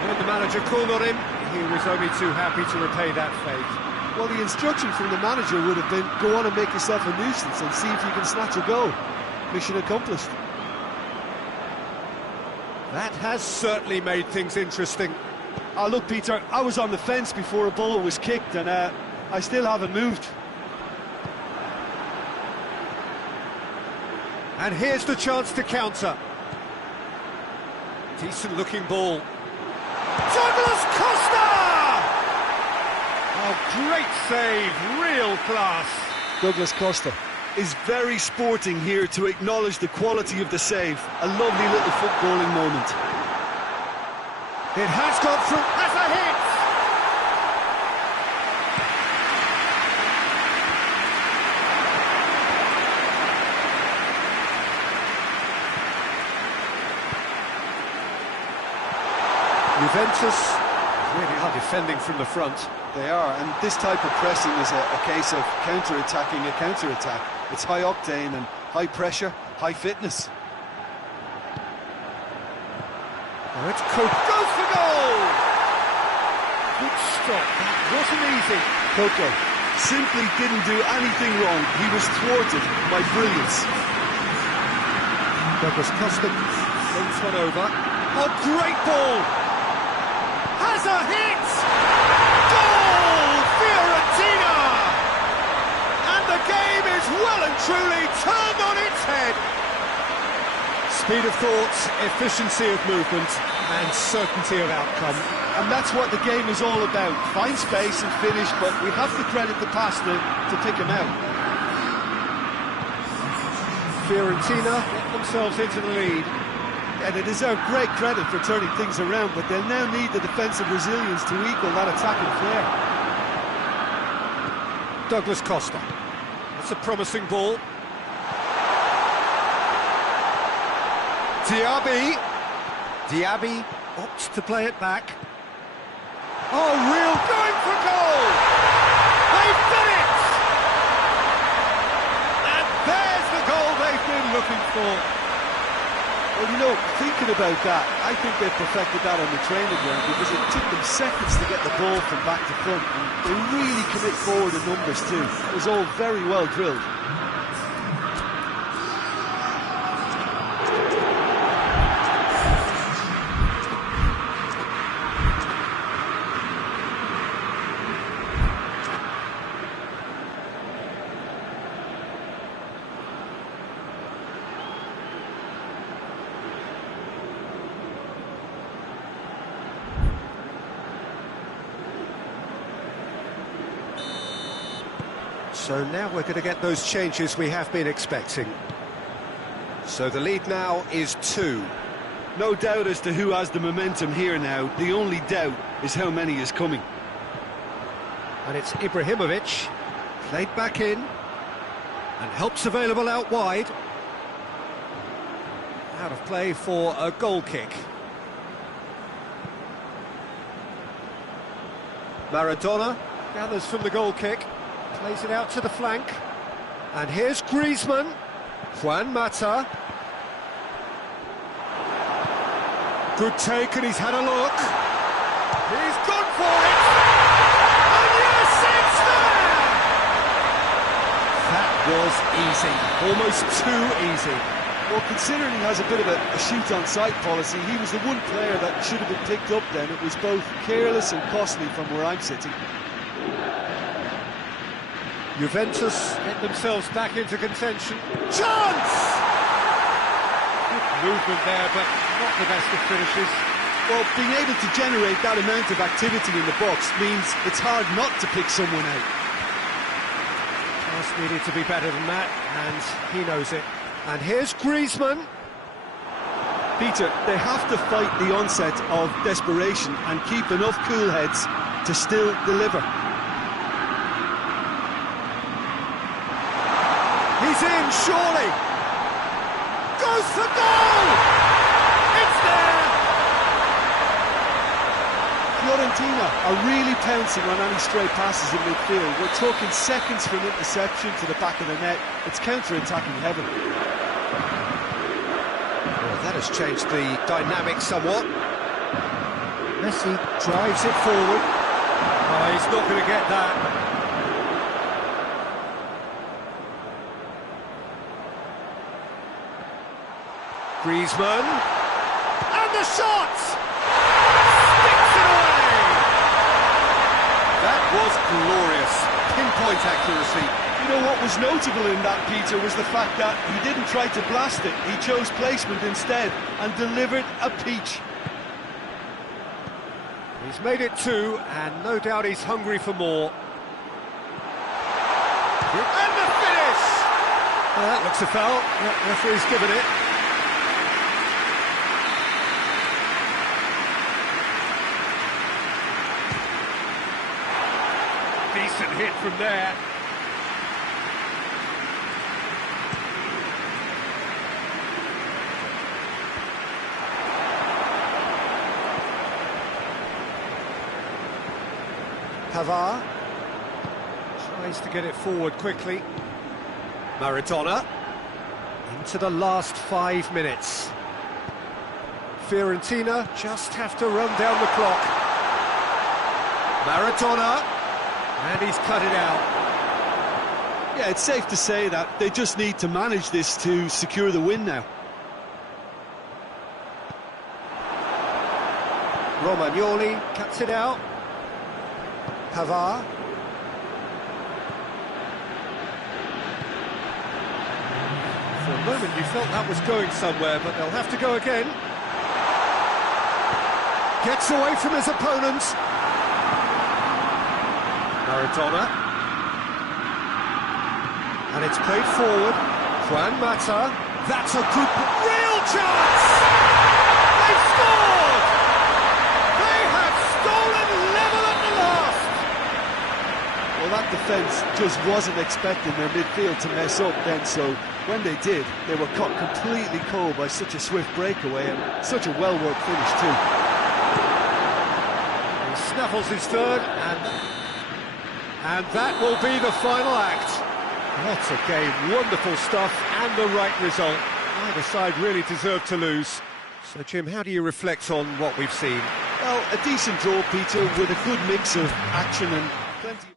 When the manager called on him, he was only too happy to repay that fate. Well, the instruction from the manager would have been, go on and make yourself a nuisance and see if you can snatch a goal. Mission accomplished. That has certainly made things interesting. Look, Peter, I was on the fence before a ball was kicked and I still haven't moved. And here's the chance to counter. Decent looking ball. Douglas Costa! Oh, great save, real class. Douglas Costa is very sporting here to acknowledge the quality of the save. A lovely little footballing moment. It has gone through, has a hit! Juventus really are defending from the front. They are, and this type of pressing is a case of counter-attacking a counter-attack. It's high octane and high pressure, high fitness. Oh, it's Coco, goes for goal! Good stop, that wasn't easy. Coco simply didn't do anything wrong. He was thwarted by brilliance. Douglas Costa brings one over. Oh, great ball! Has a hit! Goal! Fiorentina! And the game is well and truly turned on its head. Speed of thought, efficiency of movement, and certainty of outcome. And that's what the game is all about. Find space and finish, but we have to credit the passer to pick him out. Fiorentina get themselves into the lead. And they deserve great credit for turning things around, but they'll now need the defensive resilience to equal that attacking flair. Douglas Costa. That's a promising ball. Diaby opts to play it back. Oh, real going for goal! They've done it! And there's the goal they've been looking for. Well, you know, thinking about that, I think they've perfected that on the training ground because it took them seconds to get the ball from back to front, and they really commit forward in numbers too. It was all very well drilled. So now we're going to get those changes we have been expecting. So the lead now is 2. No doubt as to who has the momentum here now. The only doubt is how many is coming. And it's Ibrahimovic, played back in, and help's available out wide. Out of play for a goal kick. Maradona gathers from the goal kick, plays it out to the flank. And here's Griezmann, Juan Mata. Good take, and he's had a look. He's gone for it! And yes, it's there! That was easy, almost too easy. Well, considering he has a bit of a shoot-on-sight policy, he was the one player that should have been picked up then. It was both careless and costly from where I'm sitting. Juventus get themselves back into contention. Chance! Good movement there, but not the best of finishes. Well, being able to generate that amount of activity in the box means it's hard not to pick someone out. Just needed to be better than that, and he knows it. And here's Griezmann. Peter, they have to fight the onset of desperation and keep enough cool heads to still deliver. He's in, surely! Goes for goal! It's there! Fiorentina are really pouncing on any stray passes in midfield. We're talking seconds from interception to the back of the net. It's counter-attacking heaven. Well, that has changed the dynamic somewhat. Messi drives it forward. Oh, he's not going to get that. Griezmann. And the shot! Sticks it away! That was glorious. Pinpoint accuracy. You know what was notable in that, Peter, was the fact that he didn't try to blast it. He chose placement instead and delivered a peach. He's made it two, and no doubt he's hungry for more. And the finish! Well, that looks a foul. The referee's given it. Decent hit from there. Pavard tries to get it forward quickly. Maradona into the last 5 minutes. Fiorentina just have to run down the clock. Maradona, and he's cut it out. Yeah, it's safe to say that they just need to manage this to secure the win now. Romagnoli cuts it out. Pavard. For a moment you felt that was going somewhere, but they'll have to go again. Gets away from his opponent. Maradona. And it's played forward. Juan Mata. That's a good... Real chance! They've scored! They have stolen level at the last! Well, that defence just wasn't expecting their midfield to mess up then, so when they did, they were caught completely cold by such a swift breakaway and such a well-worked finish too. He snaffles his third, and that will be the final act. What a game, wonderful stuff, and the right result. Neither side really deserved to lose. So, Jim, how do you reflect on what we've seen? Well, a decent draw, Peter, with a good mix of action and plenty...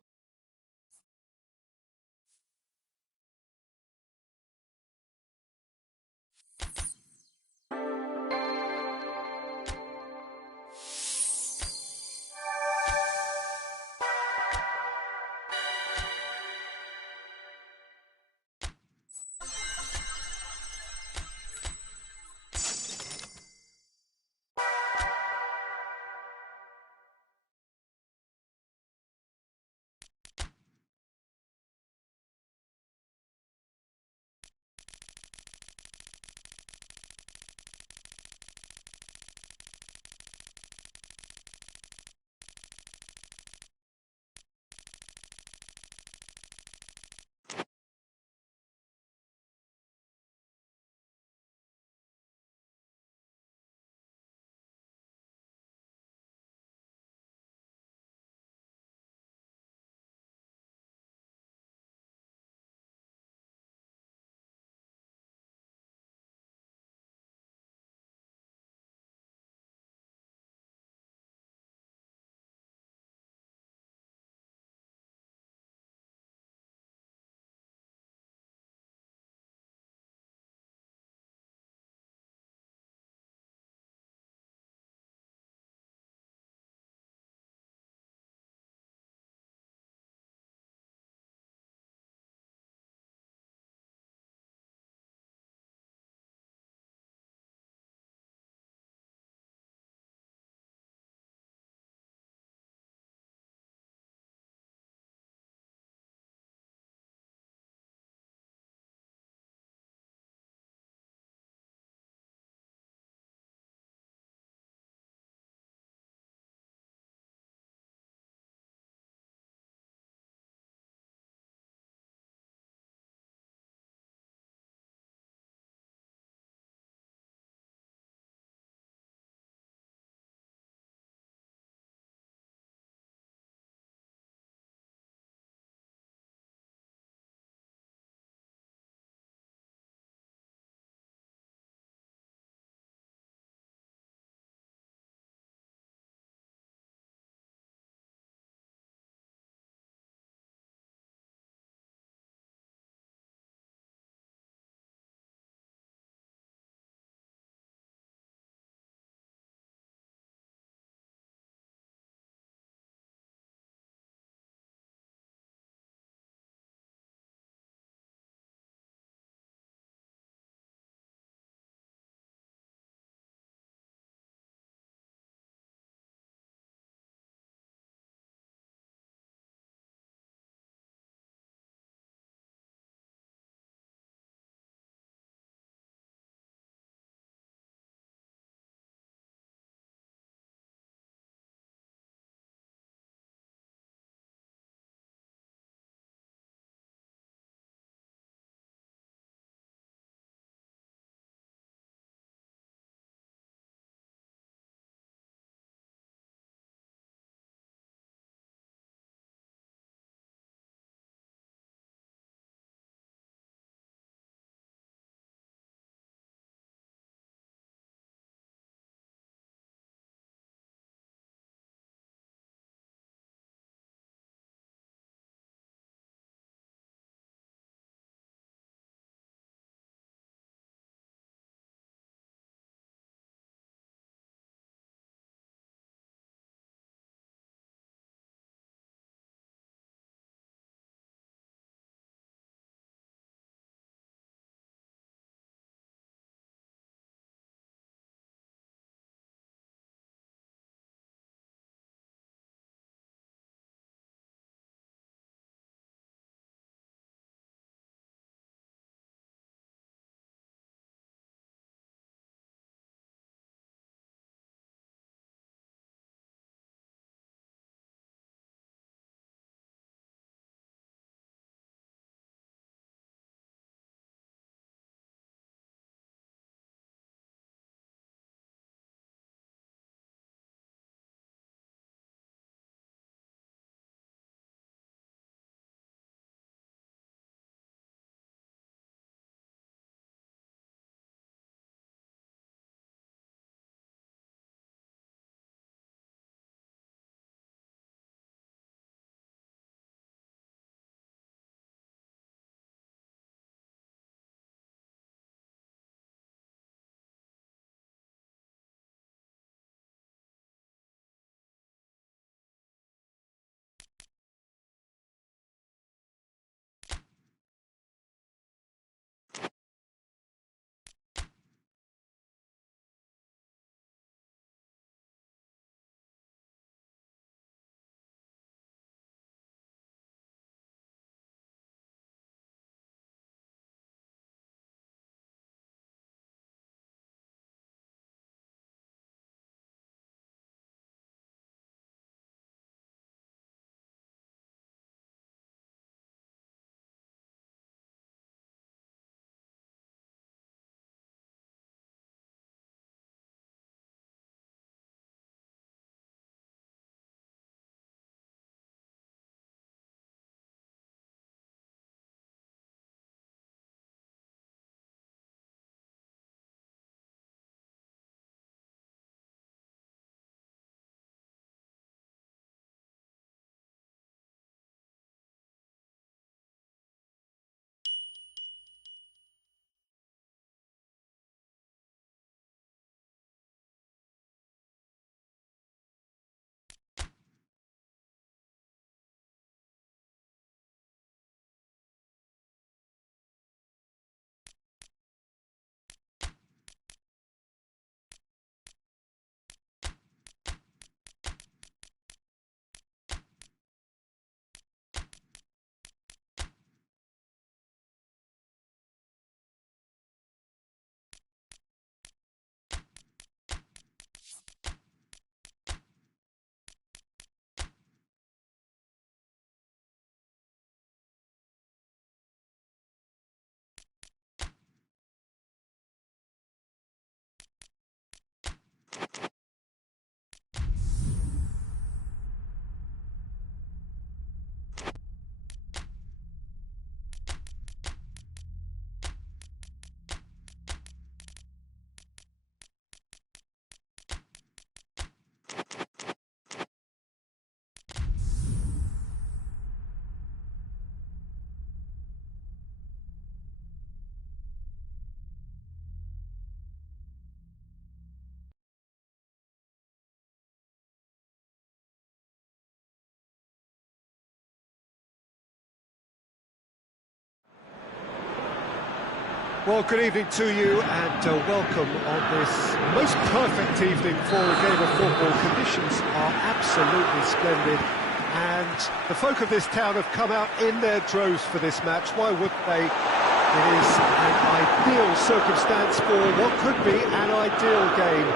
Well, good evening to you and welcome on this most perfect evening for a game of football. Conditions are absolutely splendid and the folk of this town have come out in their droves for this match. Why wouldn't they? It is an ideal circumstance for what could be an ideal game.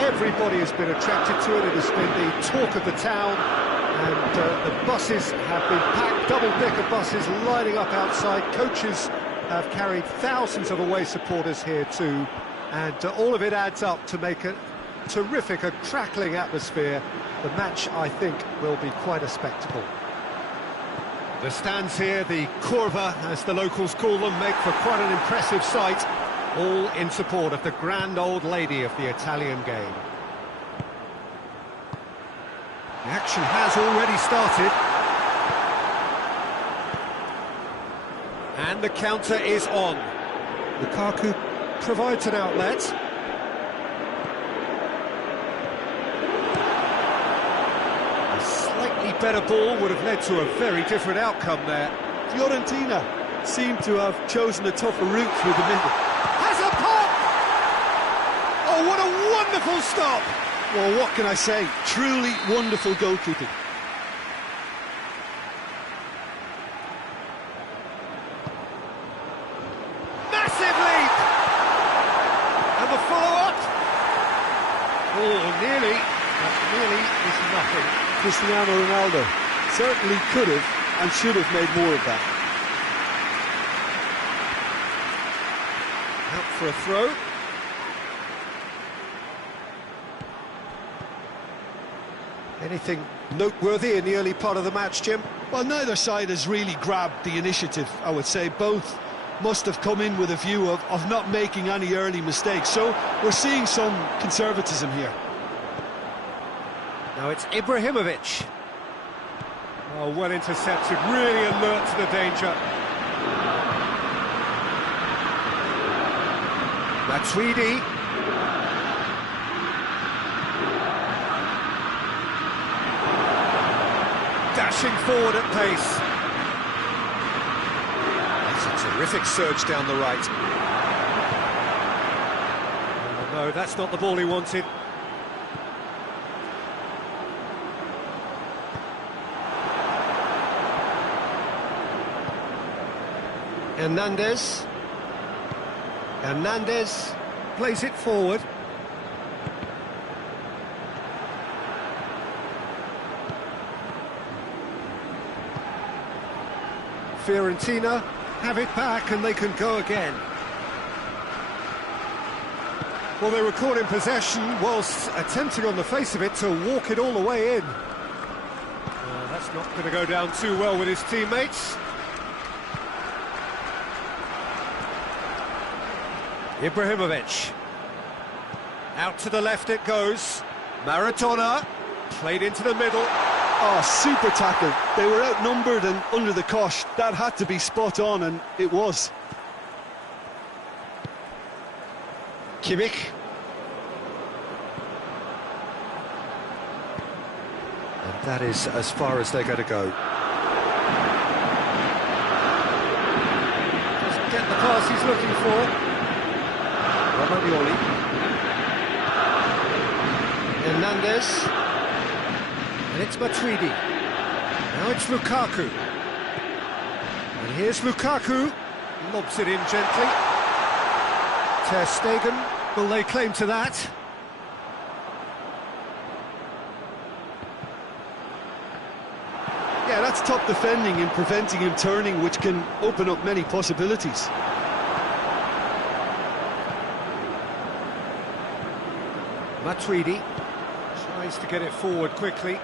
Everybody has been attracted to it. It has been the talk of the town and the buses have been packed, double-decker buses lining up outside. Coaches have carried thousands of away supporters here too, and all of it adds up to make a terrific, a crackling atmosphere. The match, I think, will be quite a spectacle. The stands here, the curva, as the locals call them, make for quite an impressive sight, all in support of the grand old lady of the Italian game. The action has already started. And the counter is on. Lukaku provides an outlet. A slightly better ball would have led to a very different outcome there. Fiorentina seem to have chosen a tougher route through the middle. Has a pop! Oh, what a wonderful stop! Well, what can I say? Truly wonderful goalkeeping. Oh, nearly, but nearly is nothing. Cristiano Ronaldo certainly could have and should have made more of that. Out for a throw. Anything noteworthy in the early part of the match, Jim? Well, neither side has really grabbed the initiative, I would say. Both must have come in with a view of not making any early mistakes. So we're seeing some conservatism here. Now it's Ibrahimovic. Oh, well intercepted, really alert to the danger. Matuidi. Dashing forward at pace. That's a terrific surge down the right. Oh, no, that's not the ball he wanted. Hernandez plays it forward. Fiorentina have it back and they can go again. Well, they were caught in possession whilst attempting on the face of it to walk it all the way in. That's not going to go down too well with his teammates. Ibrahimovic. Out to the left it goes. Maradona played into the middle. Oh, super tackle. They were outnumbered and under the cosh. That had to be spot on, and it was. Kimmich. And that is as far as they're going to go. Doesn't get the pass he's looking for. Romagnoli. Hernandez. And it's Matuidi. Now it's Lukaku. And here's Lukaku. Lobs it in gently. Ter Stegen will lay claim to that. Yeah, that's top defending and preventing him turning, which can open up many possibilities. Matuidi tries to get it forward quickly.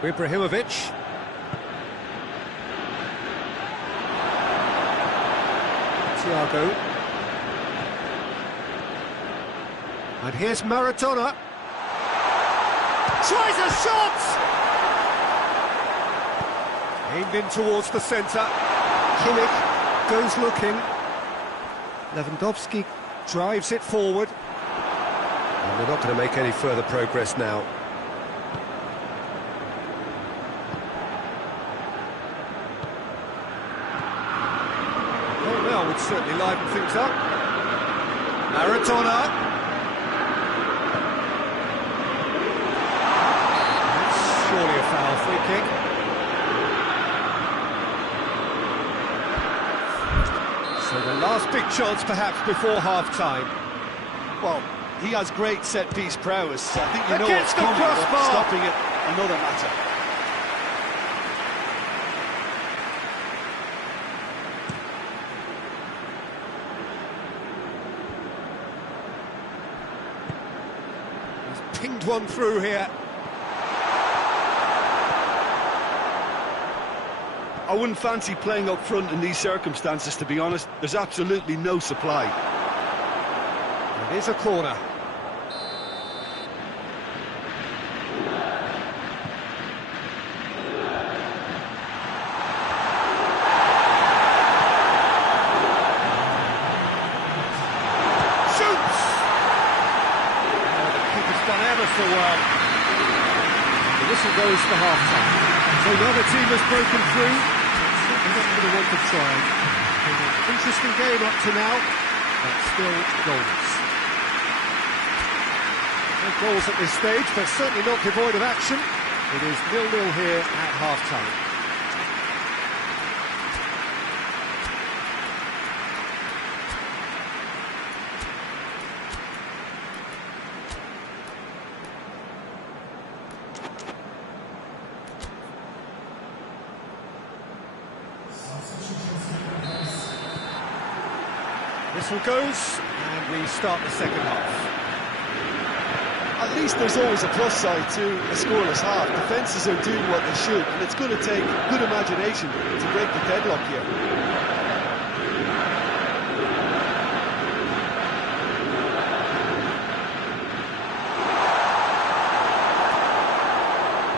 Ibrahimovic. Thiago. And here's Maradona. Tries a shot! Aimed in towards the centre. Kimmich goes looking. Lewandowski drives it forward. And they're not going to make any further progress now. Oh, now would certainly liven things up. Maradona. That's surely a foul, free kick. So the last big chance perhaps before half-time. Well, he has great set-piece prowess. I think you know Against what's the coming, but crossbar. stopping it, another matter. He's pinged one through here. I wouldn't fancy playing up front in these circumstances, to be honest. There's absolutely no supply. It is a corner. Shoots! Oh, the keeper's done ever so well. The whistle goes for half-time. So another team has broken through. They're not going to want to try. Interesting game up to now, but still goals. No goals at this stage, but certainly not devoid of action. It is 0-0 here at half-time. Whistle goes, and we start the second half. At least there's always a plus side to a scoreless half. Defences are doing what they should, and it's going to take good imagination to break the deadlock here.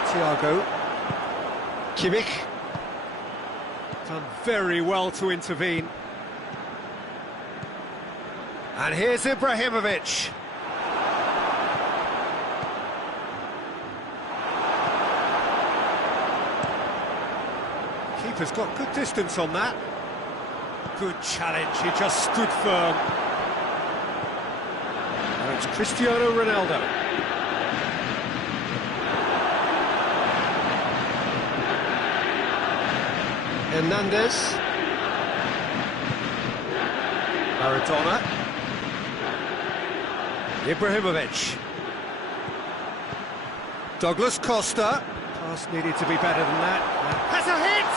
Thiago. Kimmich. Done very well to intervene. And here's Ibrahimovic. Keeper's got good distance on that. Good challenge, he just stood firm. Now it's Cristiano Ronaldo. Hernandez. Maradona. Ibrahimovic. Douglas Costa. Pass needed to be better than that. Has a hit!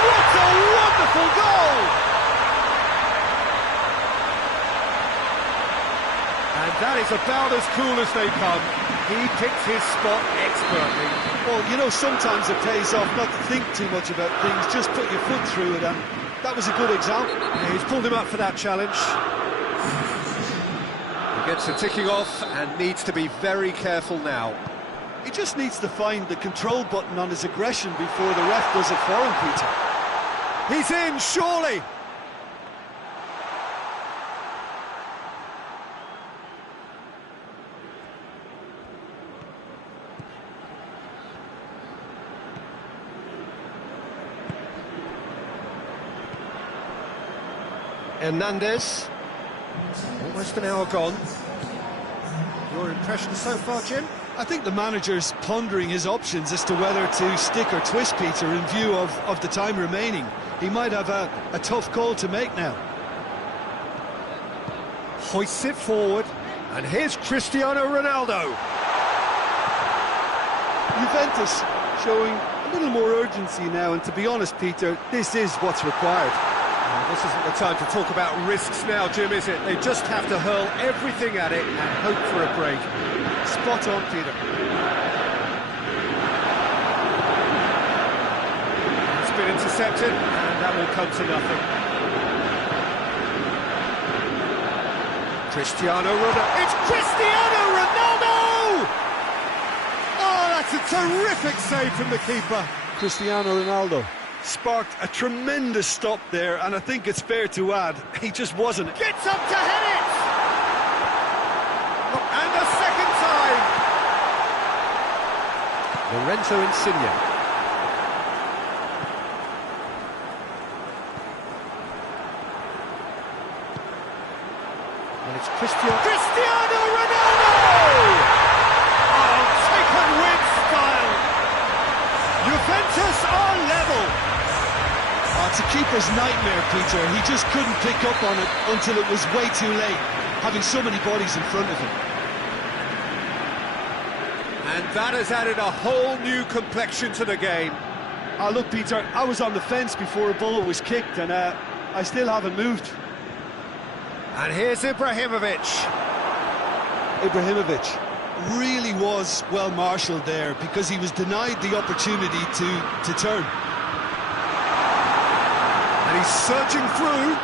What a wonderful goal! And that is about as cool as they come. He picked his spot expertly. Well, you know, sometimes it pays off not to think too much about things, just put your foot through it, and that was a good example. Yeah, he's pulled him up for that challenge. He gets the ticking off and needs to be very careful now. He just needs to find the control button on his aggression before the ref does it for him, Peter. He's in, surely! Hernandez. Almost an hour gone. Your impression so far, Jim? I think the manager's pondering his options as to whether to stick or twist Peter in view of the time remaining. He might have a tough call to make now. Hoists it forward, and here's Cristiano Ronaldo. Juventus showing a little more urgency now, and to be honest, Peter, this is what's required. This isn't the time to talk about risks now, Jim, is it? They just have to hurl everything at it and hope for a break. Spot on, Peter. It's been intercepted, and that will come to nothing. Cristiano Ronaldo. It's Cristiano Ronaldo! Oh, that's a terrific save from the keeper. Cristiano Ronaldo sparked a tremendous stop there, and I think it's fair to add, he just wasn't. Gets up to head it! And a second time! Lorenzo Insigne. And it's Cristiano Ronaldo! Oh, taken with style! Juventus are level! Oh, it's a keeper's nightmare, Peter. He just couldn't pick up on it until it was way too late, having so many bodies in front of him. And that has added a whole new complexion to the game. Oh, look, Peter, I was on the fence before a ball was kicked, and I still haven't moved. And here's Ibrahimovic. Ibrahimovic really was well marshalled there, because he was denied the opportunity to turn. And he's surging through.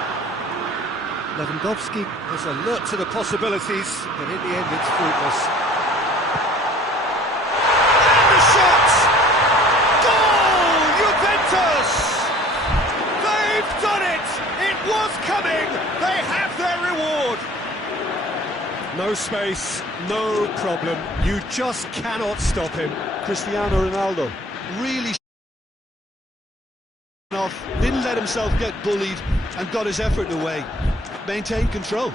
Lewandowski is alert to the possibilities, but in the end it's fruitless. And the shot! Goal! Juventus! They've done it! It was coming! They have their reward! No space, no problem. You just cannot stop him. Cristiano Ronaldo really off, didn't let himself get bullied, and got his effort away. Maintained control.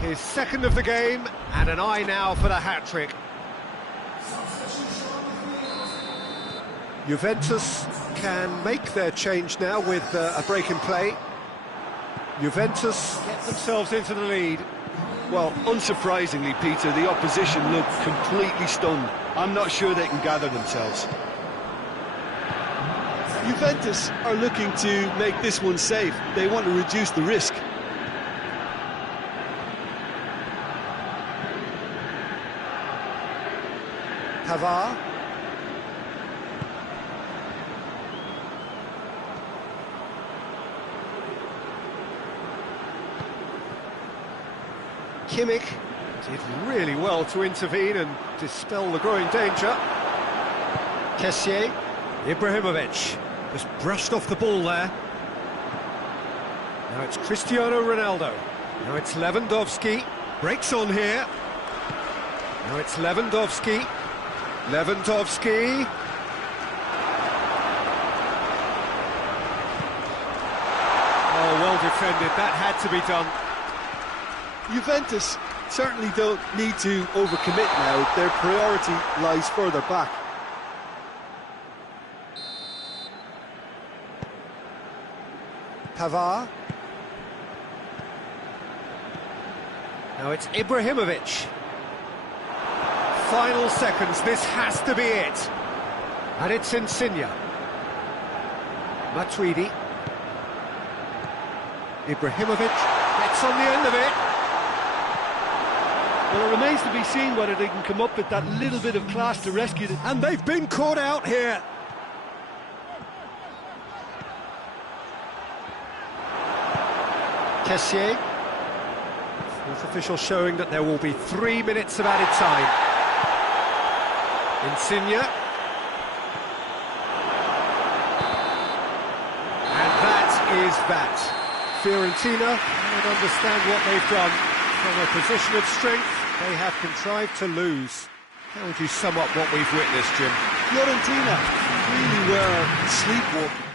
His second of the game, and an eye now for the hat-trick. Juventus can make their change now with a break in play. Juventus get themselves into the lead. Well, unsurprisingly, Peter, the opposition look completely stunned. I'm not sure they can gather themselves. Juventus are looking to make this one safe. They want to reduce the risk. Pavard. Kimmich did really well to intervene and dispel the growing danger. Kessié. Ibrahimovic just brushed off the ball there. Now it's Cristiano Ronaldo. Now it's Lewandowski. Breaks on here. Now it's Lewandowski. Lewandowski. Oh, well defended. That had to be done. Juventus certainly don't need to overcommit now. Their priority lies further back. Pavard. Now it's Ibrahimovic. Final seconds, this has to be it. And it's Insigne. Matuidi. Ibrahimovic gets on the end of it. Well, it remains to be seen whether they can come up with that little bit of class to rescue it. And they've been caught out here. Kessié. Fourth official showing that there will be 3 minutes of added time. Insigne. And that is that. Fiorentina don't understand what they've done. From a position of strength, they have contrived to lose. How would you sum up what we've witnessed, Jim? Fiorentina really were sleepwalking.